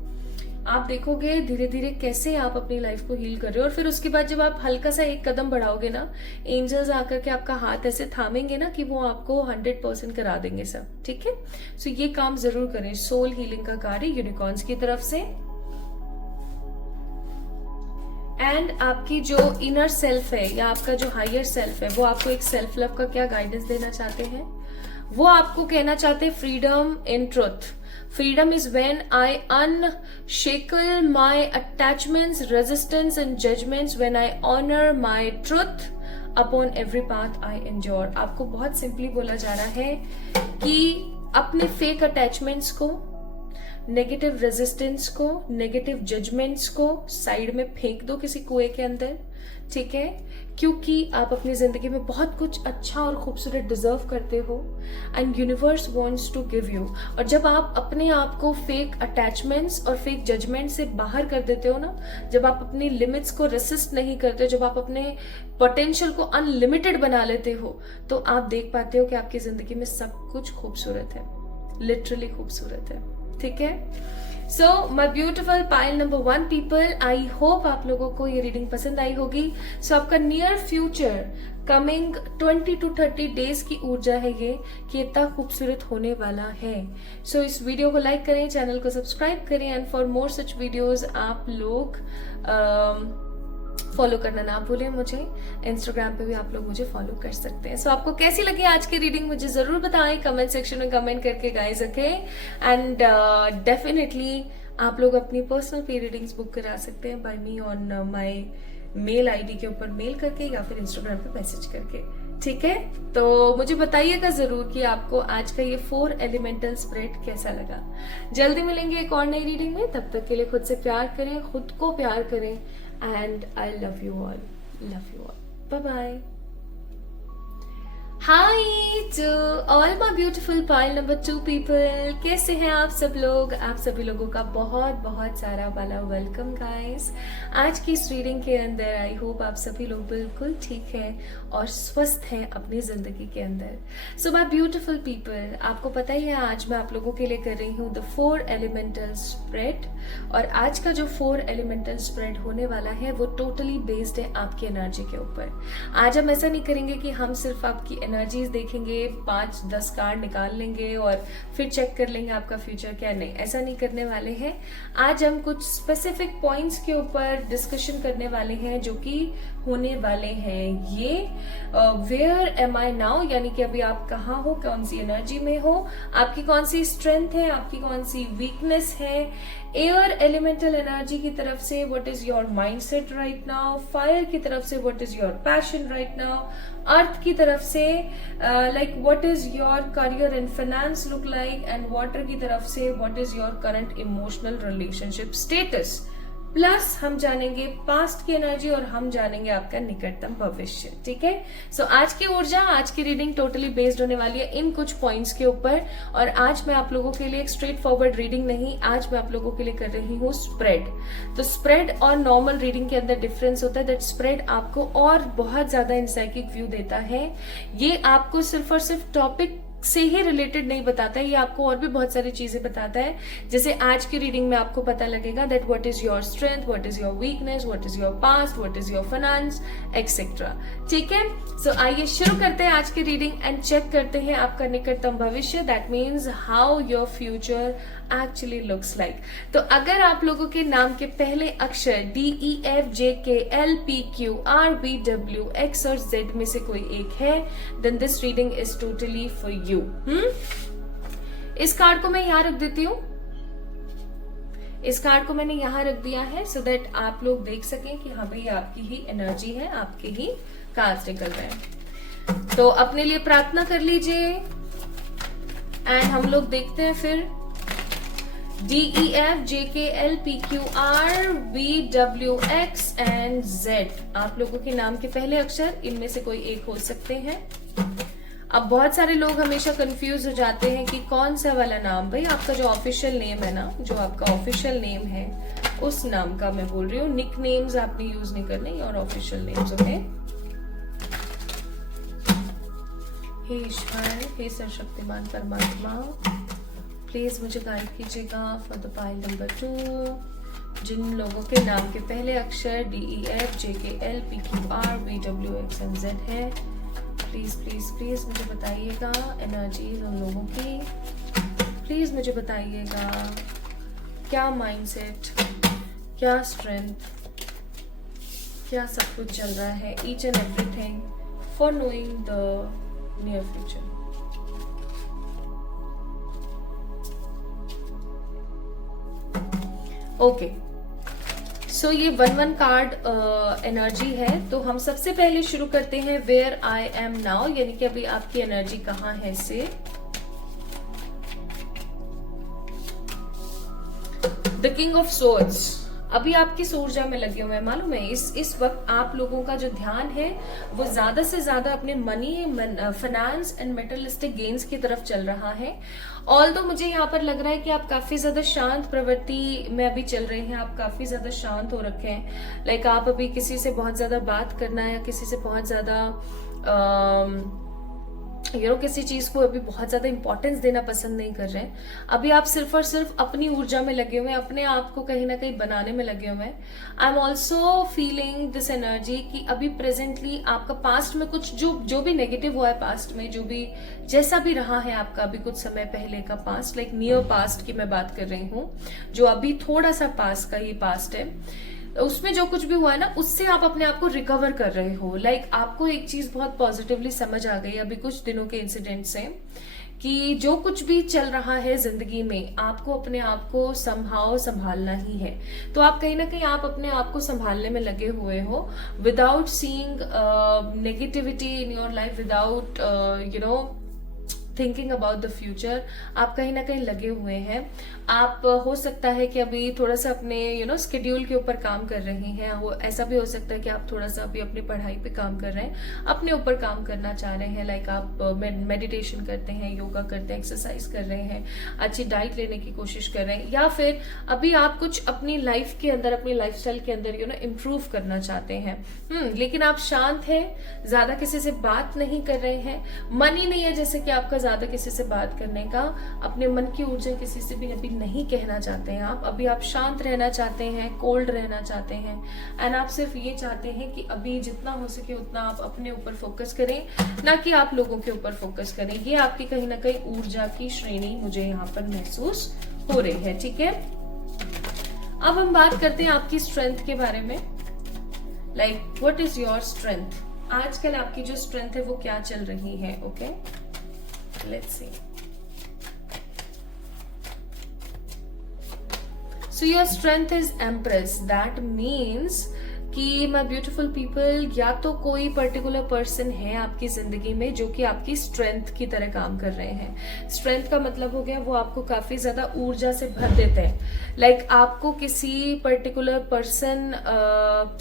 आप देखोगे धीरे धीरे कैसे आप अपनी लाइफ को हील कर रहे हो। और फिर उसके बाद जब आप हल्का सा एक कदम बढ़ाओगे ना, एंजल्स आकर के आपका हाथ ऐसे थामेंगे ना कि वो आपको 100% करा देंगे सब, ठीक है। सो ये काम जरूर करें। सोल हीलिंग का कार्य यूनिकॉर्न्स की तरफ से। एंड आपकी जो इनर सेल्फ है या आपका जो हायर सेल्फ है, वो आपको एक सेल्फ लव का क्या गाइडेंस देना चाहते हैं। वो आपको कहना चाहते हैं freedom in truth. Freedom is when I unshackle my attachments, resistance and judgments, when I honor my truth upon every path I endure। आपको बहुत सिंपली बोला जा रहा है कि अपने फेक अटैचमेंट्स को, नेगेटिव रेजिस्टेंस को, नेगेटिव जजमेंट्स को साइड में फेंक दो किसी कुएं के अंदर, ठीक है। क्योंकि आप अपनी जिंदगी में बहुत कुछ अच्छा और खूबसूरत डिजर्व करते हो and universe wants to give you. और जब आप अपने आप को फेक अटैचमेंट्स और फेक जजमेंट से बाहर कर देते हो ना, जब आप अपनी लिमिट्स को रेसिस्ट नहीं करते हो, जब आप अपने पोटेंशियल को अनलिमिटेड बना लेते हो, तो आप देख पाते हो कि आपकी जिंदगी में सब कुछ खूबसूरत है, लिटरली खूबसूरत है, ठीक है। So my beautiful pile number 1 people, I hope आप लोगों को ये रीडिंग पसंद आई होगी। सो आपका near future coming 20 to 30 days की ऊर्जा है ये कि इतना खूबसूरत होने वाला है। सो इस वीडियो को लाइक करें, चैनल को सब्सक्राइब करें and for more such videos आप लोग फॉलो करना ना भूलें। मुझे इंस्टाग्राम पे भी आप लोग मुझे फॉलो कर सकते हैं। सो आपको कैसी लगी आज की रीडिंग मुझे जरूर बताएं कमेंट सेक्शन में कमेंट करके गाइस, ओके। एंड डेफिनेटली आप लोग अपनी पर्सनल पे रीडिंग्स बुक करा सकते हैं by me on my mail ID के ऊपर मेल करके या फिर इंस्टाग्राम पे मैसेज करके, ठीक है। तो मुझे बताइएगा जरूर कि आपको आज का ये 4 एलिमेंटल स्प्रेड कैसा लगा। जल्दी मिलेंगे एक और नई रीडिंग में, तब तक के लिए खुद से प्यार करें, खुद को प्यार करें and I love you all, love you all, bye bye. Hi to all my beautiful pile number 2 people, कैसे हैं आप सब लोग। आप सभी लोगों का बहुत बहुत सारा वाला वेलकम गाइस। आज की इस रीडिंग के अंदर आई होप आप सभी लोग बिल्कुल ठीक हैं और स्वस्थ हैं अपनी जिंदगी के अंदर। सो माय ब्यूटीफुल पीपल, आपको पता ही है आज मैं आप लोगों के लिए कर रही हूँ द 4 एलिमेंटल स्प्रेड। और आज का जो 4 एलिमेंटल स्प्रेड होने वाला है वो टोटली बेस्ड है आपकी एनर्जी के ऊपर। आज हम ऐसा नहीं करेंगे कि हम सिर्फ आपकी एनर्जीज देखेंगे, 5-10 कार्ड निकाल लेंगे और फिर चेक कर लेंगे आपका फ्यूचर क्या। नहीं, ऐसा नहीं करने वाले हैं। आज हम कुछ स्पेसिफिक पॉइंट्स के ऊपर डिस्कशन करने वाले हैं जो कि होने वाले हैं ये वेयर एम आई नाउ, यानी कि अभी आप कहाँ हो, कौन सी एनर्जी में हो, आपकी कौन सी स्ट्रेंथ है, आपकी कौन सी वीकनेस है। एयर एलिमेंटल एनर्जी की तरफ से what is your mindset right now, fire की तरफ से what is your passion right now, earth की तरफ से like what is your career and finance look like, and water की तरफ से what is your current emotional relationship status. Plus हम जानेंगे पास्ट की एनर्जी और हम जानेंगे आपका निकटतम भविष्य। ठीक है, सो आज की ऊर्जा, आज की रीडिंग टोटली बेस्ड होने वाली है इन कुछ पॉइंट्स के ऊपर। और आज मैं आप लोगों के लिए एक स्ट्रेट फॉरवर्ड रीडिंग नहीं, आज मैं आप लोगों के लिए कर रही हूँ स्प्रेड। तो स्प्रेड और नॉर्मल रीडिंग के अंदर डिफरेंस होता है दैट स्प्रेड आपको और बहुत ज्यादा इनसाइकिक व्यू देता है। ये आपको सिर्फ और सिर्फ टॉपिक से ही रिलेटेड नहीं बताता है, ये आपको और भी बहुत सारी चीजें बताता है। जैसे आज की रीडिंग में आपको पता लगेगा that what is your strength, what is your weakness, what is your past, what is your finance etcetera. ठीक है, सो आइए शुरू करते हैं आज की रीडिंग एंड चेक करते हैं आपका निकटतम भविष्य, that means how your future actually looks like. तो अगर आप लोगों के नाम के पहले अक्षर DEFJKLPQRBWX और Z में से कोई एक है, then this reading is totally for you. इस कार्ड को मैं यहां रख देती हूँ, इस कार्ड को मैंने यहां रख दिया है सो दैट आप लोग देख सकें कि हाँ भाई आपकी ही एनर्जी है, आपके ही कार्ड्स निकल रहे हैं। तो अपने लिए प्रार्थना कर लीजिए एंड हम लोग देखते हैं फिर DEFJKLPQRBWX एंड Z। आप लोगों के नाम के पहले अक्षर इनमें से कोई एक हो सकते हैं। अब बहुत सारे लोग हमेशा कंफ्यूज हो जाते हैं कि कौन सा वाला नाम, भाई आपका जो ऑफिशियल नेम है ना, जो आपका ऑफिशियल नेम है उस नाम का मैं बोल रही हूँ। निक नेम्स आपने यूज नहीं करने और ऑफिशियल नेम्स। ओके, हे ईश्वर, हे सर्वशक्तिमान परमात्मा, प्लीज मुझे गाइड कीजिएगा फॉर द पाइल नंबर 2। जिन लोगों के नाम के पहले अक्षर DEFJKLPQRBWX एंड Z है, प्लीज प्लीज प्लीज मुझे बताइएगा एनर्जीज उन लोगों की। प्लीज मुझे बताइएगा क्या माइंडसेट, क्या स्ट्रेंथ, क्या सब कुछ चल रहा है, each and everything for knowing the near future. Okay, so ये 1-1 कार्ड एनर्जी है। तो हम सबसे पहले शुरू करते हैं वेयर आई एम नाउ, यानी कि अभी आपकी एनर्जी कहाँ है से। द किंग ऑफ सोर्ड्स अभी आप किस ऊर्जा में लगे हुए हैं मालूम है। इस वक्त आप लोगों का जो ध्यान है वो ज्यादा से ज्यादा अपने मनी, फाइनेंस एंड मेटलिस्टिक गेन्स की तरफ चल रहा है। ऑल्दो मुझे यहाँ पर लग रहा है कि आप काफी ज्यादा शांत प्रवृत्ति में अभी चल रहे हैं, आप काफी ज्यादा शांत हो रखे हैं। लाइक आप अभी किसी से बहुत ज्यादा बात करना या किसी से बहुत ज्यादा किसी चीज को अभी बहुत ज्यादा इंपॉर्टेंस देना पसंद नहीं कर रहे हैं। अभी आप सिर्फ और सिर्फ अपनी ऊर्जा में लगे हुए हैं, अपने आप को कहीं ना कहीं बनाने में लगे हुए हैं। I am also feeling this energy कि अभी प्रेजेंटली आपका पास्ट में कुछ जो भी नेगेटिव हुआ है, पास्ट में जो भी जैसा भी रहा है आपका अभी कुछ समय पहले का पास्ट, लाइक नियर पास्ट की मैं बात कर रही हूँ, जो अभी थोड़ा सा पास का ही पास्ट है, उसमें जो कुछ भी हुआ है ना उससे आप अपने आप को रिकवर कर रहे हो। लाइक आपको एक चीज बहुत पॉजिटिवली समझ आ गई अभी कुछ दिनों के इंसिडेंट से कि जो कुछ भी चल रहा है जिंदगी में आपको अपने आप को संभालना ही है। तो आप कहीं ना कहीं आप अपने आप को संभालने में लगे हुए हो, without seeing negativity in your life, without thinking about the future, आप कहीं ना कहीं लगे हुए हैं। आप हो सकता है कि अभी थोड़ा सा अपने स्केड्यूल के ऊपर काम कर रहे हैं। ऐसा भी हो सकता है कि आप थोड़ा सा अभी अपनी पढ़ाई पे काम कर रहे हैं, अपने ऊपर काम करना चाह रहे हैं। लाइक आप मेडिटेशन करते हैं, योगा करते हैं, एक्सरसाइज कर रहे हैं, अच्छी डाइट लेने की कोशिश कर रहे हैं, या फिर अभी आप कुछ अपनी लाइफ के अंदर, अपनी लाइफस्टाइल के अंदर इम्प्रूव करना चाहते हैं। लेकिन आप शांत हैं, ज्यादा किसी से बात नहीं कर रहे हैं, मन ही नहीं है जैसे कि आपका ज्यादा किसी से बात करने का, अपने मन की ऊर्जा किसी से भी अभी नहीं कहना चाहते हैं आप। अभी आप शांत रहना चाहते हैं, कोल्ड रहना चाहते हैं, एंड आप सिर्फ ये चाहते हैं कि अभी जितना हो सके उतना आप अपने ऊपर फोकस करें, ना कि आप लोगों के ऊपर फोकस करें। ये आपकी कहीं ना कहीं ऊर्जा की श्रेणी मुझे यहाँ पर महसूस हो रही है। ठीक है, अब हम बात करते हैं आपकी स्ट्रेंथ के बारे में। Like what is your strength? आजकल आपकी जो स्ट्रेंथ है वो क्या चल रही है? Okay, let's see. So your strength is Empress. That means कि माय ब्यूटीफुल पीपल, या तो कोई पर्टिकुलर पर्सन है आपकी जिंदगी में जो कि आपकी स्ट्रेंथ की तरह काम कर रहे हैं। स्ट्रेंथ का मतलब हो गया वो आपको काफी ज्यादा ऊर्जा से भर देते हैं। लाइक आपको किसी पर्टिकुलर पर्सन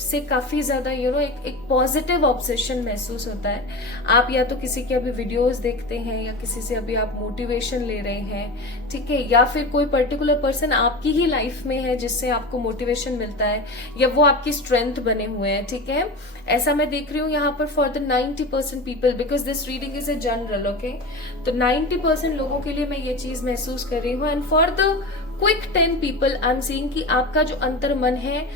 से काफी ज्यादा एक पॉजिटिव ऑब्सेशन महसूस होता है। आप या तो किसी के अभी वीडियोस देखते हैं, या किसी से अभी आप मोटिवेशन ले रहे हैं, ठीक है, या फिर कोई पर्टिकुलर पर्सन आपकी ही लाइफ में है जिससे आपको मोटिवेशन मिलता है, या वो आपकी स्ट्रेंथ बने हुए हैं। ठीक है, ऐसा मैं देख रही हूँ यहाँ पर for the 90% people, because this reading is a general. Okay, तो 90% लोगों के लिए मैं ये चीज महसूस कर रही हूँ। And for the quick 10 people I am seeing कि आपका जो अंतर मन है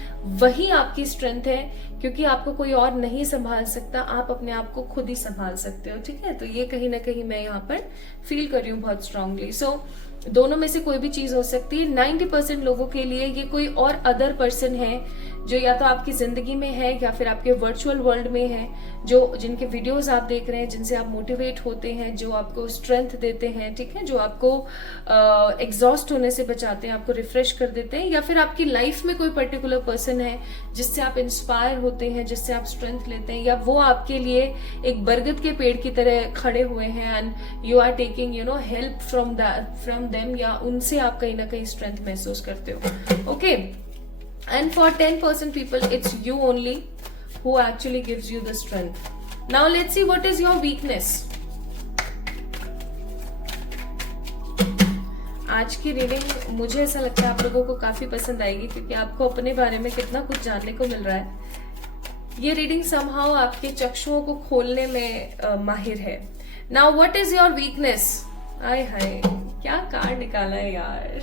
वही आपकी स्ट्रेंथ है, क्योंकि आपको कोई और नहीं संभाल सकता, आप अपने आप को खुद ही संभाल सकते हो। ठीक है, तो ये कहीं ना कहीं मैं यहाँ पर फील कर रही हूँ बहुत स्ट्रांगली। सो दोनों में से कोई भी चीज हो सकती है। 90% लोगों के लिए ये कोई और अदर पर्सन है जो या तो आपकी जिंदगी में है या फिर आपके वर्चुअल वर्ल्ड में है, जो जिनके वीडियोस आप देख रहे हैं, जिनसे आप मोटिवेट होते हैं, जो आपको स्ट्रेंथ देते हैं। ठीक है, जो आपको एग्जॉस्ट होने से बचाते हैं, आपको रिफ्रेश कर देते हैं, या फिर आपकी लाइफ में कोई पर्टिकुलर पर्सन है जिससे आप इंस्पायर होते हैं, जिससे आप स्ट्रेंथ लेते हैं, या वो आपके लिए एक बरगद के पेड़ की तरह खड़े हुए हैं and you are taking help from them, या उनसे आप कहीं ना कहीं स्ट्रेंथ महसूस करते हो। Okay, and for 10% people it's you only who actually gives you the strength. Now let's see what is your weakness. आज की रीडिंग मुझे ऐसा लगता है आप लोगों को काफी पसंद आएगी, क्योंकि आपको अपने बारे में कितना कुछ जानने को मिल रहा है। ये रीडिंग somehow आपके चक्षुओं को खोलने में माहिर है। Now what is your weakness? आय हाय, क्या कार्ड निकाला है यार।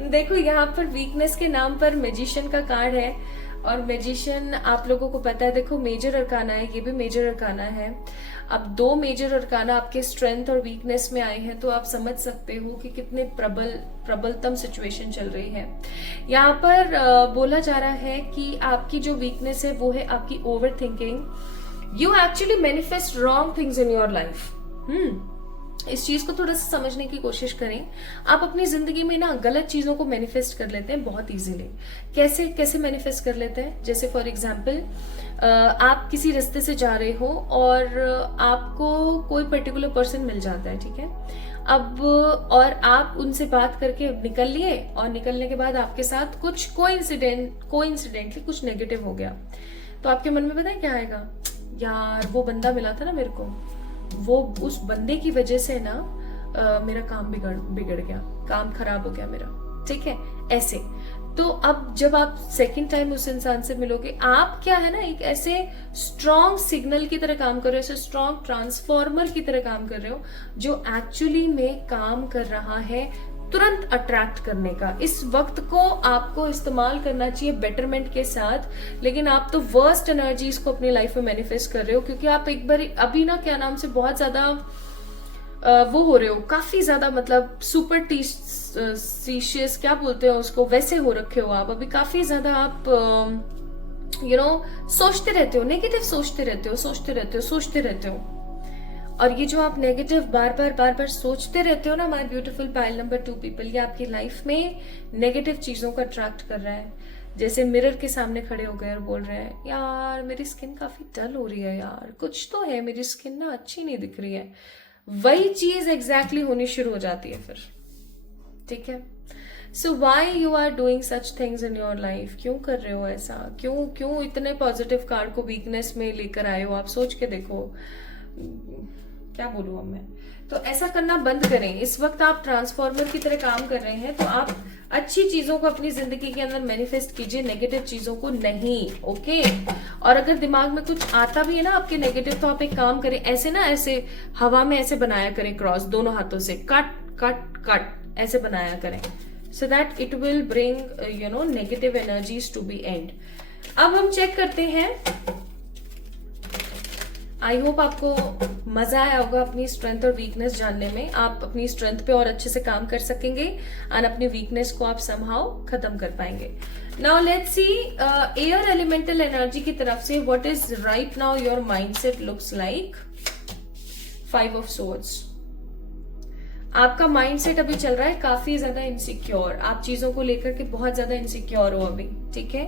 देखो यहाँ पर वीकनेस के नाम पर मैजिशियन का कार्ड है, और मैजिशियन आप लोगों को पता है, देखो मेजर अरकाना है, ये भी मेजर अरकाना है। अब दो मेजर अरकाना आपके स्ट्रेंथ और वीकनेस में आए हैं, तो आप समझ सकते हो कि कितने प्रबलतम सिचुएशन चल रही है। यहाँ पर बोला जा रहा है कि आपकी जो वीकनेस है वो है आपकी over thinking. You actually manifest wrong things in your life. इस चीज को थोड़ा सा समझने की कोशिश करें। आप अपनी जिंदगी में ना गलत चीजों को मैनिफेस्ट कर लेते हैं बहुत इजीली। कैसे मैनिफेस्ट कर लेते हैं? जैसे फॉर एग्जांपल आप किसी रास्ते से जा रहे हो और आपको कोई पर्टिकुलर पर्सन मिल जाता है, ठीक है। अब और आप उनसे बात करके निकल लिए, और निकलने के बाद आपके साथ कुछ कोइंसिडेंटली कुछ नेगेटिव हो गया, तो आपके मन में पता है क्या आएगा? यार वो बंदा मिला था ना मेरे को, वो उस बंदे की वजह से ना मेरा काम बिगड़ गया, काम खराब हो गया मेरा, ठीक है, ऐसे। तो अब जब आप सेकंड टाइम उस इंसान से मिलोगे, आप क्या है ना एक ऐसे स्ट्रॉन्ग सिग्नल की तरह काम कर रहे हो, ऐसे स्ट्रॉन्ग ट्रांसफॉर्मर की तरह काम कर रहे हो, जो एक्चुअली में काम कर रहा है तुरंत अट्रैक्ट करने का। इस वक्त को आपको इस्तेमाल करना चाहिए बेटरमेंट के साथ, लेकिन आप तो वर्स्ट एनर्जीज को अपनी लाइफ में मैनिफेस्ट कर रहे हो, क्योंकि आप एक बार अभी ना क्या नाम से बहुत ज्यादा वो हो रहे हो, काफी ज्यादा मतलब सुपरस्टिशियस क्या बोलते हैं उसको, वैसे हो रखे हो आप अभी। काफी ज्यादा आप सोचते रहते हो, नेगेटिव सोचते रहते हो। और ये जो आप नेगेटिव बार बार सोचते रहते हो ना, my beautiful pile number 2 people, ये आपकी लाइफ में नेगेटिव चीजों को अट्रैक्ट कर रहा है। जैसे मिरर के सामने खड़े हो गए और बोल रहे हैं यार मेरी स्किन काफी डल हो रही है, यार कुछ तो है, मेरी स्किन ना अच्छी नहीं दिख रही है, वही चीज एग्जैक्टली होनी शुरू हो जाती है फिर। ठीक है, so why you are doing such things in your life? क्यों कर रहे हो ऐसा? क्यों क्यों इतने पॉजिटिव कार्ड को वीकनेस में लेकर आए हो? आप सोच के देखो, क्या बोलूं अब मैं। तो ऐसा करना बंद करें। इस वक्त आप ट्रांसफॉर्मर की तरह काम कर रहे हैं, तो आप अच्छी चीजों को अपनी जिंदगी के अंदर मैनिफेस्ट कीजिए, नेगेटिव चीजों को नहीं। ओके, और अगर दिमाग में कुछ आता भी है ना आपके नेगेटिव, तो आप एक काम करें, ऐसे ना ऐसे हवा में ऐसे बनाया करें, क्रॉस दोनों हाथों से, कट कट कट ऐसे बनाया करें, so that it will bring negative energies to be end। अब हम चेक करते हैं। आई होप आपको मजा आया होगा अपनी स्ट्रेंथ और वीकनेस जानने में। आप अपनी स्ट्रेंथ पे और अच्छे से काम कर सकेंगे और अपनी वीकनेस को आप समहाउ खत्म कर पाएंगे। Now let's C air elemental energy की तरफ से what is right now your mindset looks like. 5 of swords. आपका माइंडसेट अभी चल रहा है काफी ज्यादा इनसिक्योर। आप चीजों को लेकर के बहुत ज्यादा इनसिक्योर हो अभी। ठीक है,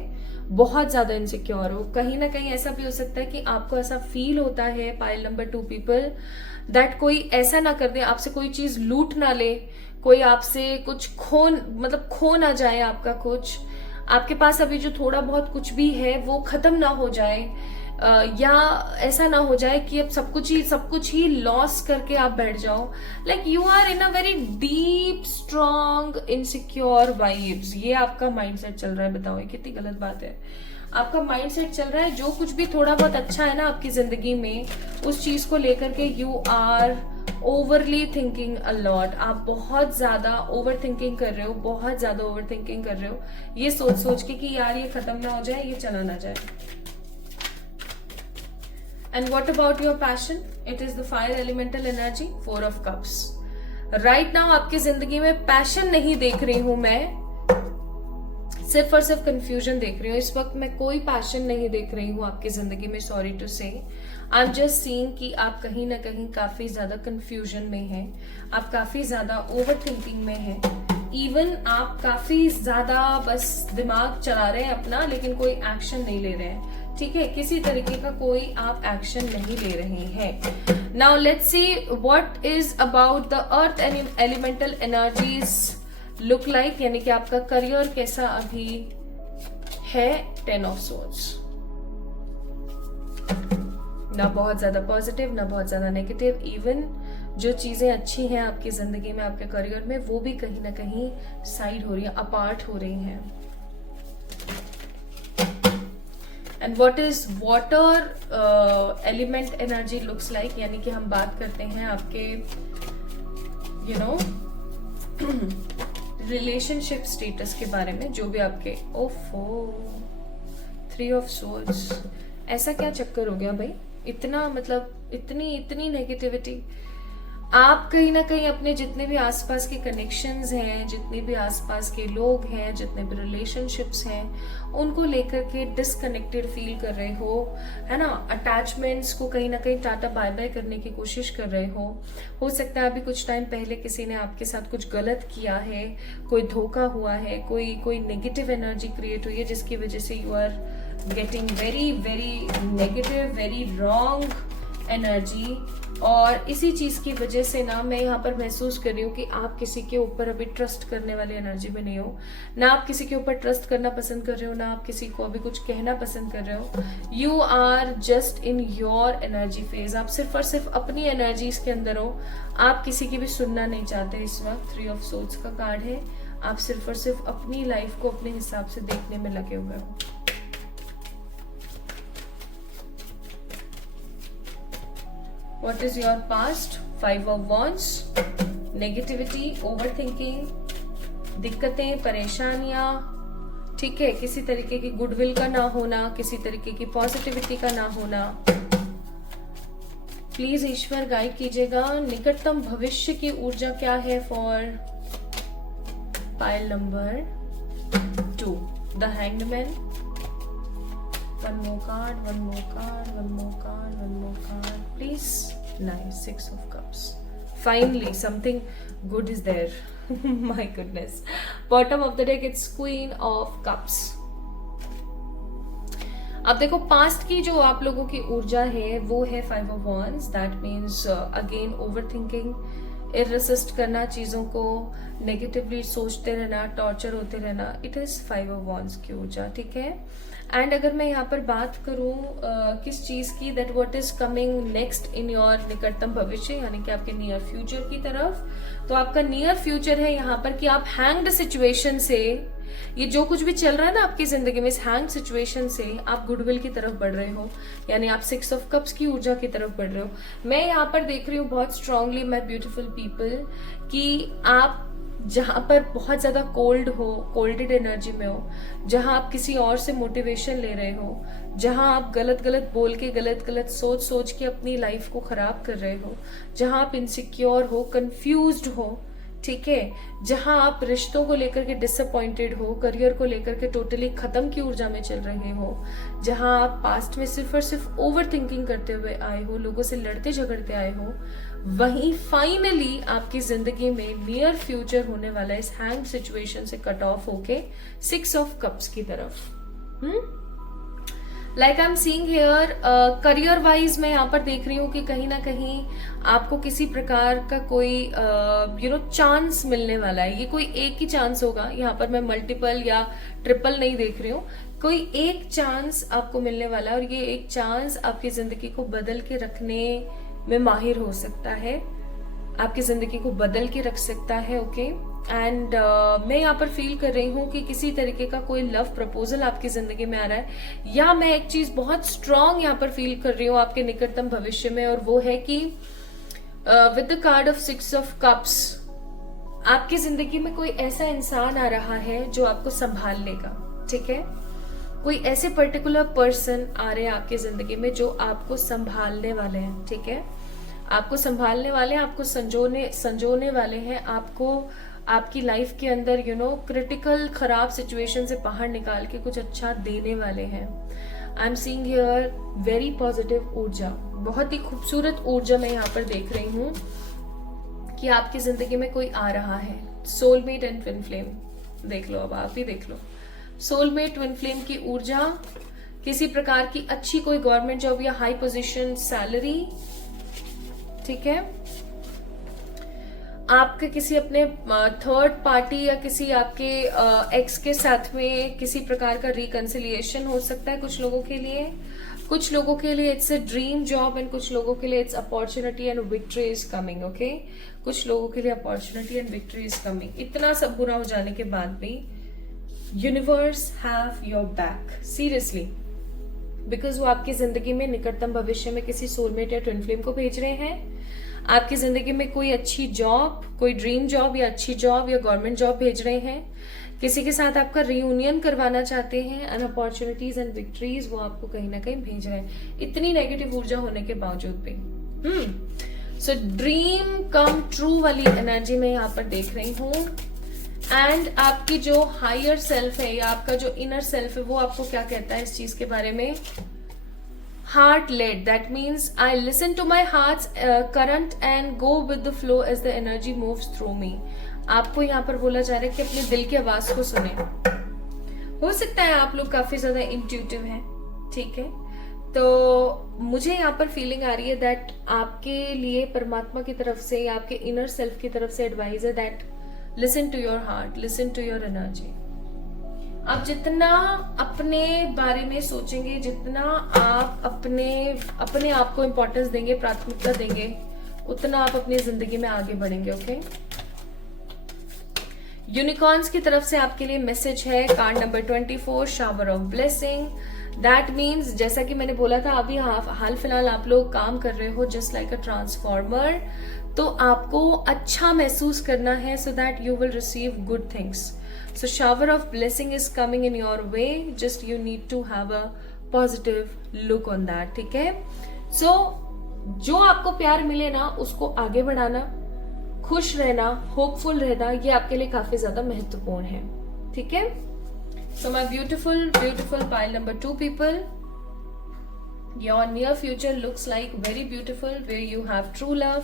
बहुत ज्यादा इनसिक्योर हो। कहीं ना कहीं ऐसा भी हो सकता है कि आपको ऐसा फील होता है, पाइल नंबर 2 पीपल, दैट कोई ऐसा ना कर दे, आपसे कोई चीज लूट ना ले, कोई आपसे कुछ खो ना जाए आपका कुछ। आपके पास अभी जो थोड़ा बहुत कुछ भी है वो खत्म ना हो जाए, या ऐसा ना हो जाए कि अब सब कुछ ही लॉस करके आप बैठ जाओ। Like you are in a very deep strong insecure vibes. ये आपका माइंडसेट चल रहा है। बताओ ये कितनी गलत बात है। आपका माइंडसेट चल रहा है, जो कुछ भी थोड़ा बहुत अच्छा है ना आपकी जिंदगी में, उस चीज को लेकर के you are overly thinking a lot. आप बहुत ज्यादा ओवर थिंकिंग कर रहे हो, बहुत ज्यादा ओवर थिंकिंग कर रहे हो, ये सोच सोच के कि यार ये खत्म ना हो जाए, ये चला ना जाए। And what about your passion? It is the fire elemental energy, 4 of cups. Right now आपकी जिंदगी में पैशन नहीं देख रही हूं मैं, सिर्फ और सिर्फ कंफ्यूजन देख रही हूँ। इस वक्त मैं कोई पैशन नहीं देख रही हूँ आपकी जिंदगी में। सॉरी टू से, आई एम जस्ट सीइंग कि आप कहीं ना कहीं काफी ज्यादा कंफ्यूजन में हैं, आप काफी ज्यादा ओवर थिंकिंग में हैं, इवन आप काफी ज्यादा बस दिमाग चला रहे हैं अपना, लेकिन कोई एक्शन नहीं ले रहे हैं। ठीक है, किसी तरीके का कोई आप एक्शन नहीं ले रहे हैं। Now let's see what is about the earth elemental energies look like, यानी कि आपका करियर कैसा अभी है। 10 ऑफ सोर्ड्स। ना बहुत ज्यादा पॉजिटिव, ना बहुत ज्यादा नेगेटिव। इवन जो चीजें अच्छी हैं आपकी जिंदगी में, आपके करियर में, वो भी कहीं ना कहीं साइड हो रही है, अपार्ट हो रही हैं। And what is water element energy looks like, यानी कि हम बात करते हैं आपके रिलेशनशिप स्टेटस के बारे में, जो भी आपके। ओफो, 3 ऑफ सोर्ड्स। ऐसा क्या चक्कर हो गया भाई? इतना इतनी नेगेटिविटी। आप कहीं ना कहीं अपने जितने भी आसपास के कनेक्शंस हैं, जितने भी आसपास के लोग हैं, जितने भी रिलेशनशिप्स हैं, उनको लेकर के डिसकनेक्टेड फील कर रहे हो, है ना। अटैचमेंट्स को कहीं ना कहीं टाटा बाय बाय करने की कोशिश कर रहे हो सकता है अभी कुछ टाइम पहले किसी ने आपके साथ कुछ गलत किया है, कोई धोखा हुआ है, कोई नेगेटिव एनर्जी क्रिएट हुई है, जिसकी वजह से you are getting very very negative, very wrong energy. और इसी चीज की वजह से ना मैं यहाँ पर महसूस कर रही हूँ कि आप किसी के ऊपर अभी ट्रस्ट करने वाली एनर्जी में नहीं हो। ना आप किसी के ऊपर ट्रस्ट करना पसंद कर रहे हो, ना आप किसी को अभी कुछ कहना पसंद कर रहे हो। You are just in your energy phase. आप सिर्फ और सिर्फ अपनी एनर्जीज के अंदर हो। आप किसी की भी सुनना नहीं चाहते इस वक्त। 3 ऑफ सोर्ड्स का कार्ड है। आप सिर्फ और सिर्फ अपनी लाइफ को अपने हिसाब से देखने में लगे हुए हो। What is your past? 5 of Wands, negativity, overthinking, दिक्कतें, परेशानियां, ठीक है, किसी तरीके की गुडविल का ना होना, किसी तरीके की पॉजिटिविटी का ना होना। प्लीज ईश्वर गाइड कीजिएगा। निकटतम भविष्य की ऊर्जा क्या है for pile number 2, the hangman. One more card, one more card, one more card, one more card. Please. Nice. 6 of Cups. Finally, something good is there. My goodness. Bottom of the deck, it's Queen of Cups. अब देखो past की जो आप लोगों की ऊर्जा है वो है 5 of wands, that means again over thinking, irresist करना, चीजों को नेगेटिवली सोचते रहना, टॉर्चर होते रहना, इट इज 5 ऑफ wands की ऊर्जा, ठीक है। एंड अगर मैं यहाँ पर बात करूँ किस चीज की, that what is coming next in your निकटतम भविष्य, यानी कि आपके नियर फ्यूचर की तरफ, तो आपका नियर फ्यूचर है यहाँ पर कि आप हैंग्ड सिचुएशन से, ये जो कुछ भी चल रहा है ना आपकी जिंदगी में, इस हैंग सिचुएशन से आप गुडविल की तरफ बढ़ रहे हो, यानी आप 6 ऑफ कप्स की ऊर्जा की तरफ बढ़ रहे हो। मैं यहाँ पर देख रही हूँ बहुत स्ट्रांगली माय ब्यूटीफुल पीपल कि आप जहां पर बहुत ज्यादा कोल्डेड एनर्जी में हो, जहां आप किसी और से मोटिवेशन ले रहे हो, जहां आप गलत गलत बोल के, गलत गलत सोच के अपनी लाइफ को खराब कर रहे हो, जहां आप इनसिक्योर हो, कंफ्यूज्ड हो, ठीक है, जहां आप रिश्तों को लेकर के डिसअपॉइंटेड हो, करियर को लेकर के टोटली खत्म की ऊर्जा में चल रहे हो, जहां आप पास्ट में सिर्फ और सिर्फ ओवर थिंकिंग करते हुए आए हो, लोगों से लड़ते झगड़ते आए हो, वहीं फाइनली आपकी जिंदगी में नियर फ्यूचर होने वाला इस हैंग सिचुएशन से कट ऑफ होके 6 ऑफ कप्स की तरफ। Like I am seeing here, career wise मैं यहाँ पर देख रही हूँ कि कहीं ना कहीं आपको किसी प्रकार का कोई चांस मिलने वाला है। ये कोई एक ही चांस होगा, यहाँ पर मैं मल्टीपल या ट्रिपल नहीं देख रही हूँ, कोई एक चांस आपको मिलने वाला है, और ये एक चांस आपकी जिंदगी को बदल के रखने में माहिर हो सकता है, आपकी जिंदगी को बदल के रख सकता है, ओके। एंड मैं यहाँ पर फील कर रही हूँ कि किसी तरीके का कोई लव प्रपोजल आपकी जिंदगी में आ रहा है, या मैं एक चीज बहुत स्ट्रांग यहाँ पर फील कर रही हूँ आपके निकटतम भविष्य में, और वो है कि with the card of 6 of cups आपकी जिंदगी में कोई ऐसा इंसान आ रहा है जो आपको संभाल लेगा, ठीक है। कोई ऐसे पर्टिकुलर पर्सन आ रहे हैं आपकी जिंदगी में जो आपको संभालने वाले हैं, ठीक है, आपको संभालने वाले हैं, आपको संजोने वाले हैं, आपको आपकी लाइफ के अंदर क्रिटिकल खराब सिचुएशन से बाहर निकाल के कुछ अच्छा देने वाले हैं। I am seeing here very positive ऊर्जा, बहुत ही खूबसूरत ऊर्जा मैं यहाँ पर देख रही हूँ कि आपकी जिंदगी में कोई आ रहा है। सोलमेट एंड ट्विन फ्लेम देख लो, अब आप ही देख लो। सोलमेट, ट्विन फ्लेम की ऊर्जा, किसी प्रकार की अच्छी कोई गवर्नमेंट जॉब या हाई पोजीशन सैलरी, ठीक है, आपके किसी अपने थर्ड पार्टी या किसी आपके एक्स के साथ में किसी प्रकार का रिकंसिलिएशन हो सकता है कुछ लोगों के लिए। कुछ लोगों के लिए it's a dream job and कुछ लोगों के लिए it's opportunity and victory is coming, okay. कुछ लोगों के लिए opportunity and victory is coming. इतना सब बुरा हो जाने के बाद भी universe have your back, seriously, because वो आपकी जिंदगी में निकटतम भविष्य में किसी सोलमेट या ट्विन फ्लेम को भेज रहे हैं। आपकी जिंदगी में कोई अच्छी जॉब, कोई ड्रीम जॉब या अच्छी जॉब या गवर्नमेंट जॉब भेज रहे हैं। किसी के साथ आपका रियूनियन करवाना चाहते हैं एंड अपॉर्चुनिटीज एंड विक्ट्रीज वो आपको कहीं ना कहीं भेज रहे हैं, इतनी नेगेटिव ऊर्जा होने के बावजूद भी। सो ड्रीम कम ट्रू वाली एनर्जी में यहाँ पर देख रही हूँ। एंड आपकी जो हायर सेल्फ है या आपका जो इनर सेल्फ है वो आपको क्या कहता है इस चीज के बारे में? Heart led, that means I listen to my heart current and go with the flow as the energy moves through me. आपको यहाँ पर बोला जा रहा है कि अपने दिल की आवाज को सुने। हो सकता है आप लोग काफी ज्यादा इंट्यूटिव हैं, ठीक है, तो मुझे यहाँ पर फीलिंग आ रही है दैट आपके लिए परमात्मा की तरफ से या आपके इनर सेल्फ की तरफ से एडवाइस है that listen to your heart, listen to your energy. आप जितना अपने बारे में सोचेंगे, जितना आप अपने आप को इम्पोर्टेंस देंगे, प्राथमिकता देंगे, उतना आप अपनी जिंदगी में आगे बढ़ेंगे, ओके। यूनिकॉर्न्स की तरफ से आपके लिए मैसेज है, card number 24, shower of blessing. That means जैसा कि मैंने बोला था, अभी हाल फिलहाल आप लोग काम कर रहे हो जस्ट लाइक अ ट्रांसफॉर्मर, तो आपको अच्छा महसूस करना है so that you will receive good things. So shower of blessing is coming in your way, just you need to have a positive look on that, ठीक है। सो जो आपको प्यार मिले ना उसको आगे बढ़ाना, खुश रहना, होपफुल रहना, ये आपके लिए काफी ज्यादा महत्वपूर्ण है, ठीक है। So my beautiful pile number 2 people, your near future looks like very beautiful, where you have true love,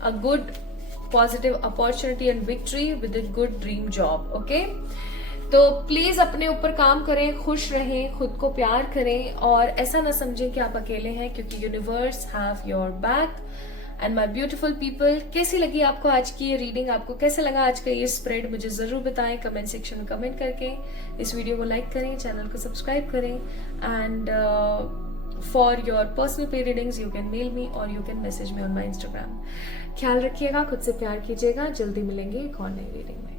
a good positive opportunity and victory with a good dream job, okay. तो प्लीज अपने ऊपर काम करें, खुश रहें, खुद को प्यार करें और ऐसा ना समझें कि आप अकेले हैं, क्योंकि universe have your back. And my beautiful people, कैसी लगी आपको आज की ये रीडिंग? आपको कैसा लगा आज का ये स्प्रेड? मुझे जरूर बताएं कमेंट सेक्शन में कमेंट करके। इस वीडियो को लाइक करें, चैनल को सब्सक्राइब करें and for your personal pay readings you can mail me और you can message me on my Instagram. ख्याल रखिएगा, खुद से प्यार कीजिएगा। जल्दी मिलेंगे एक और नई रीडिंग में।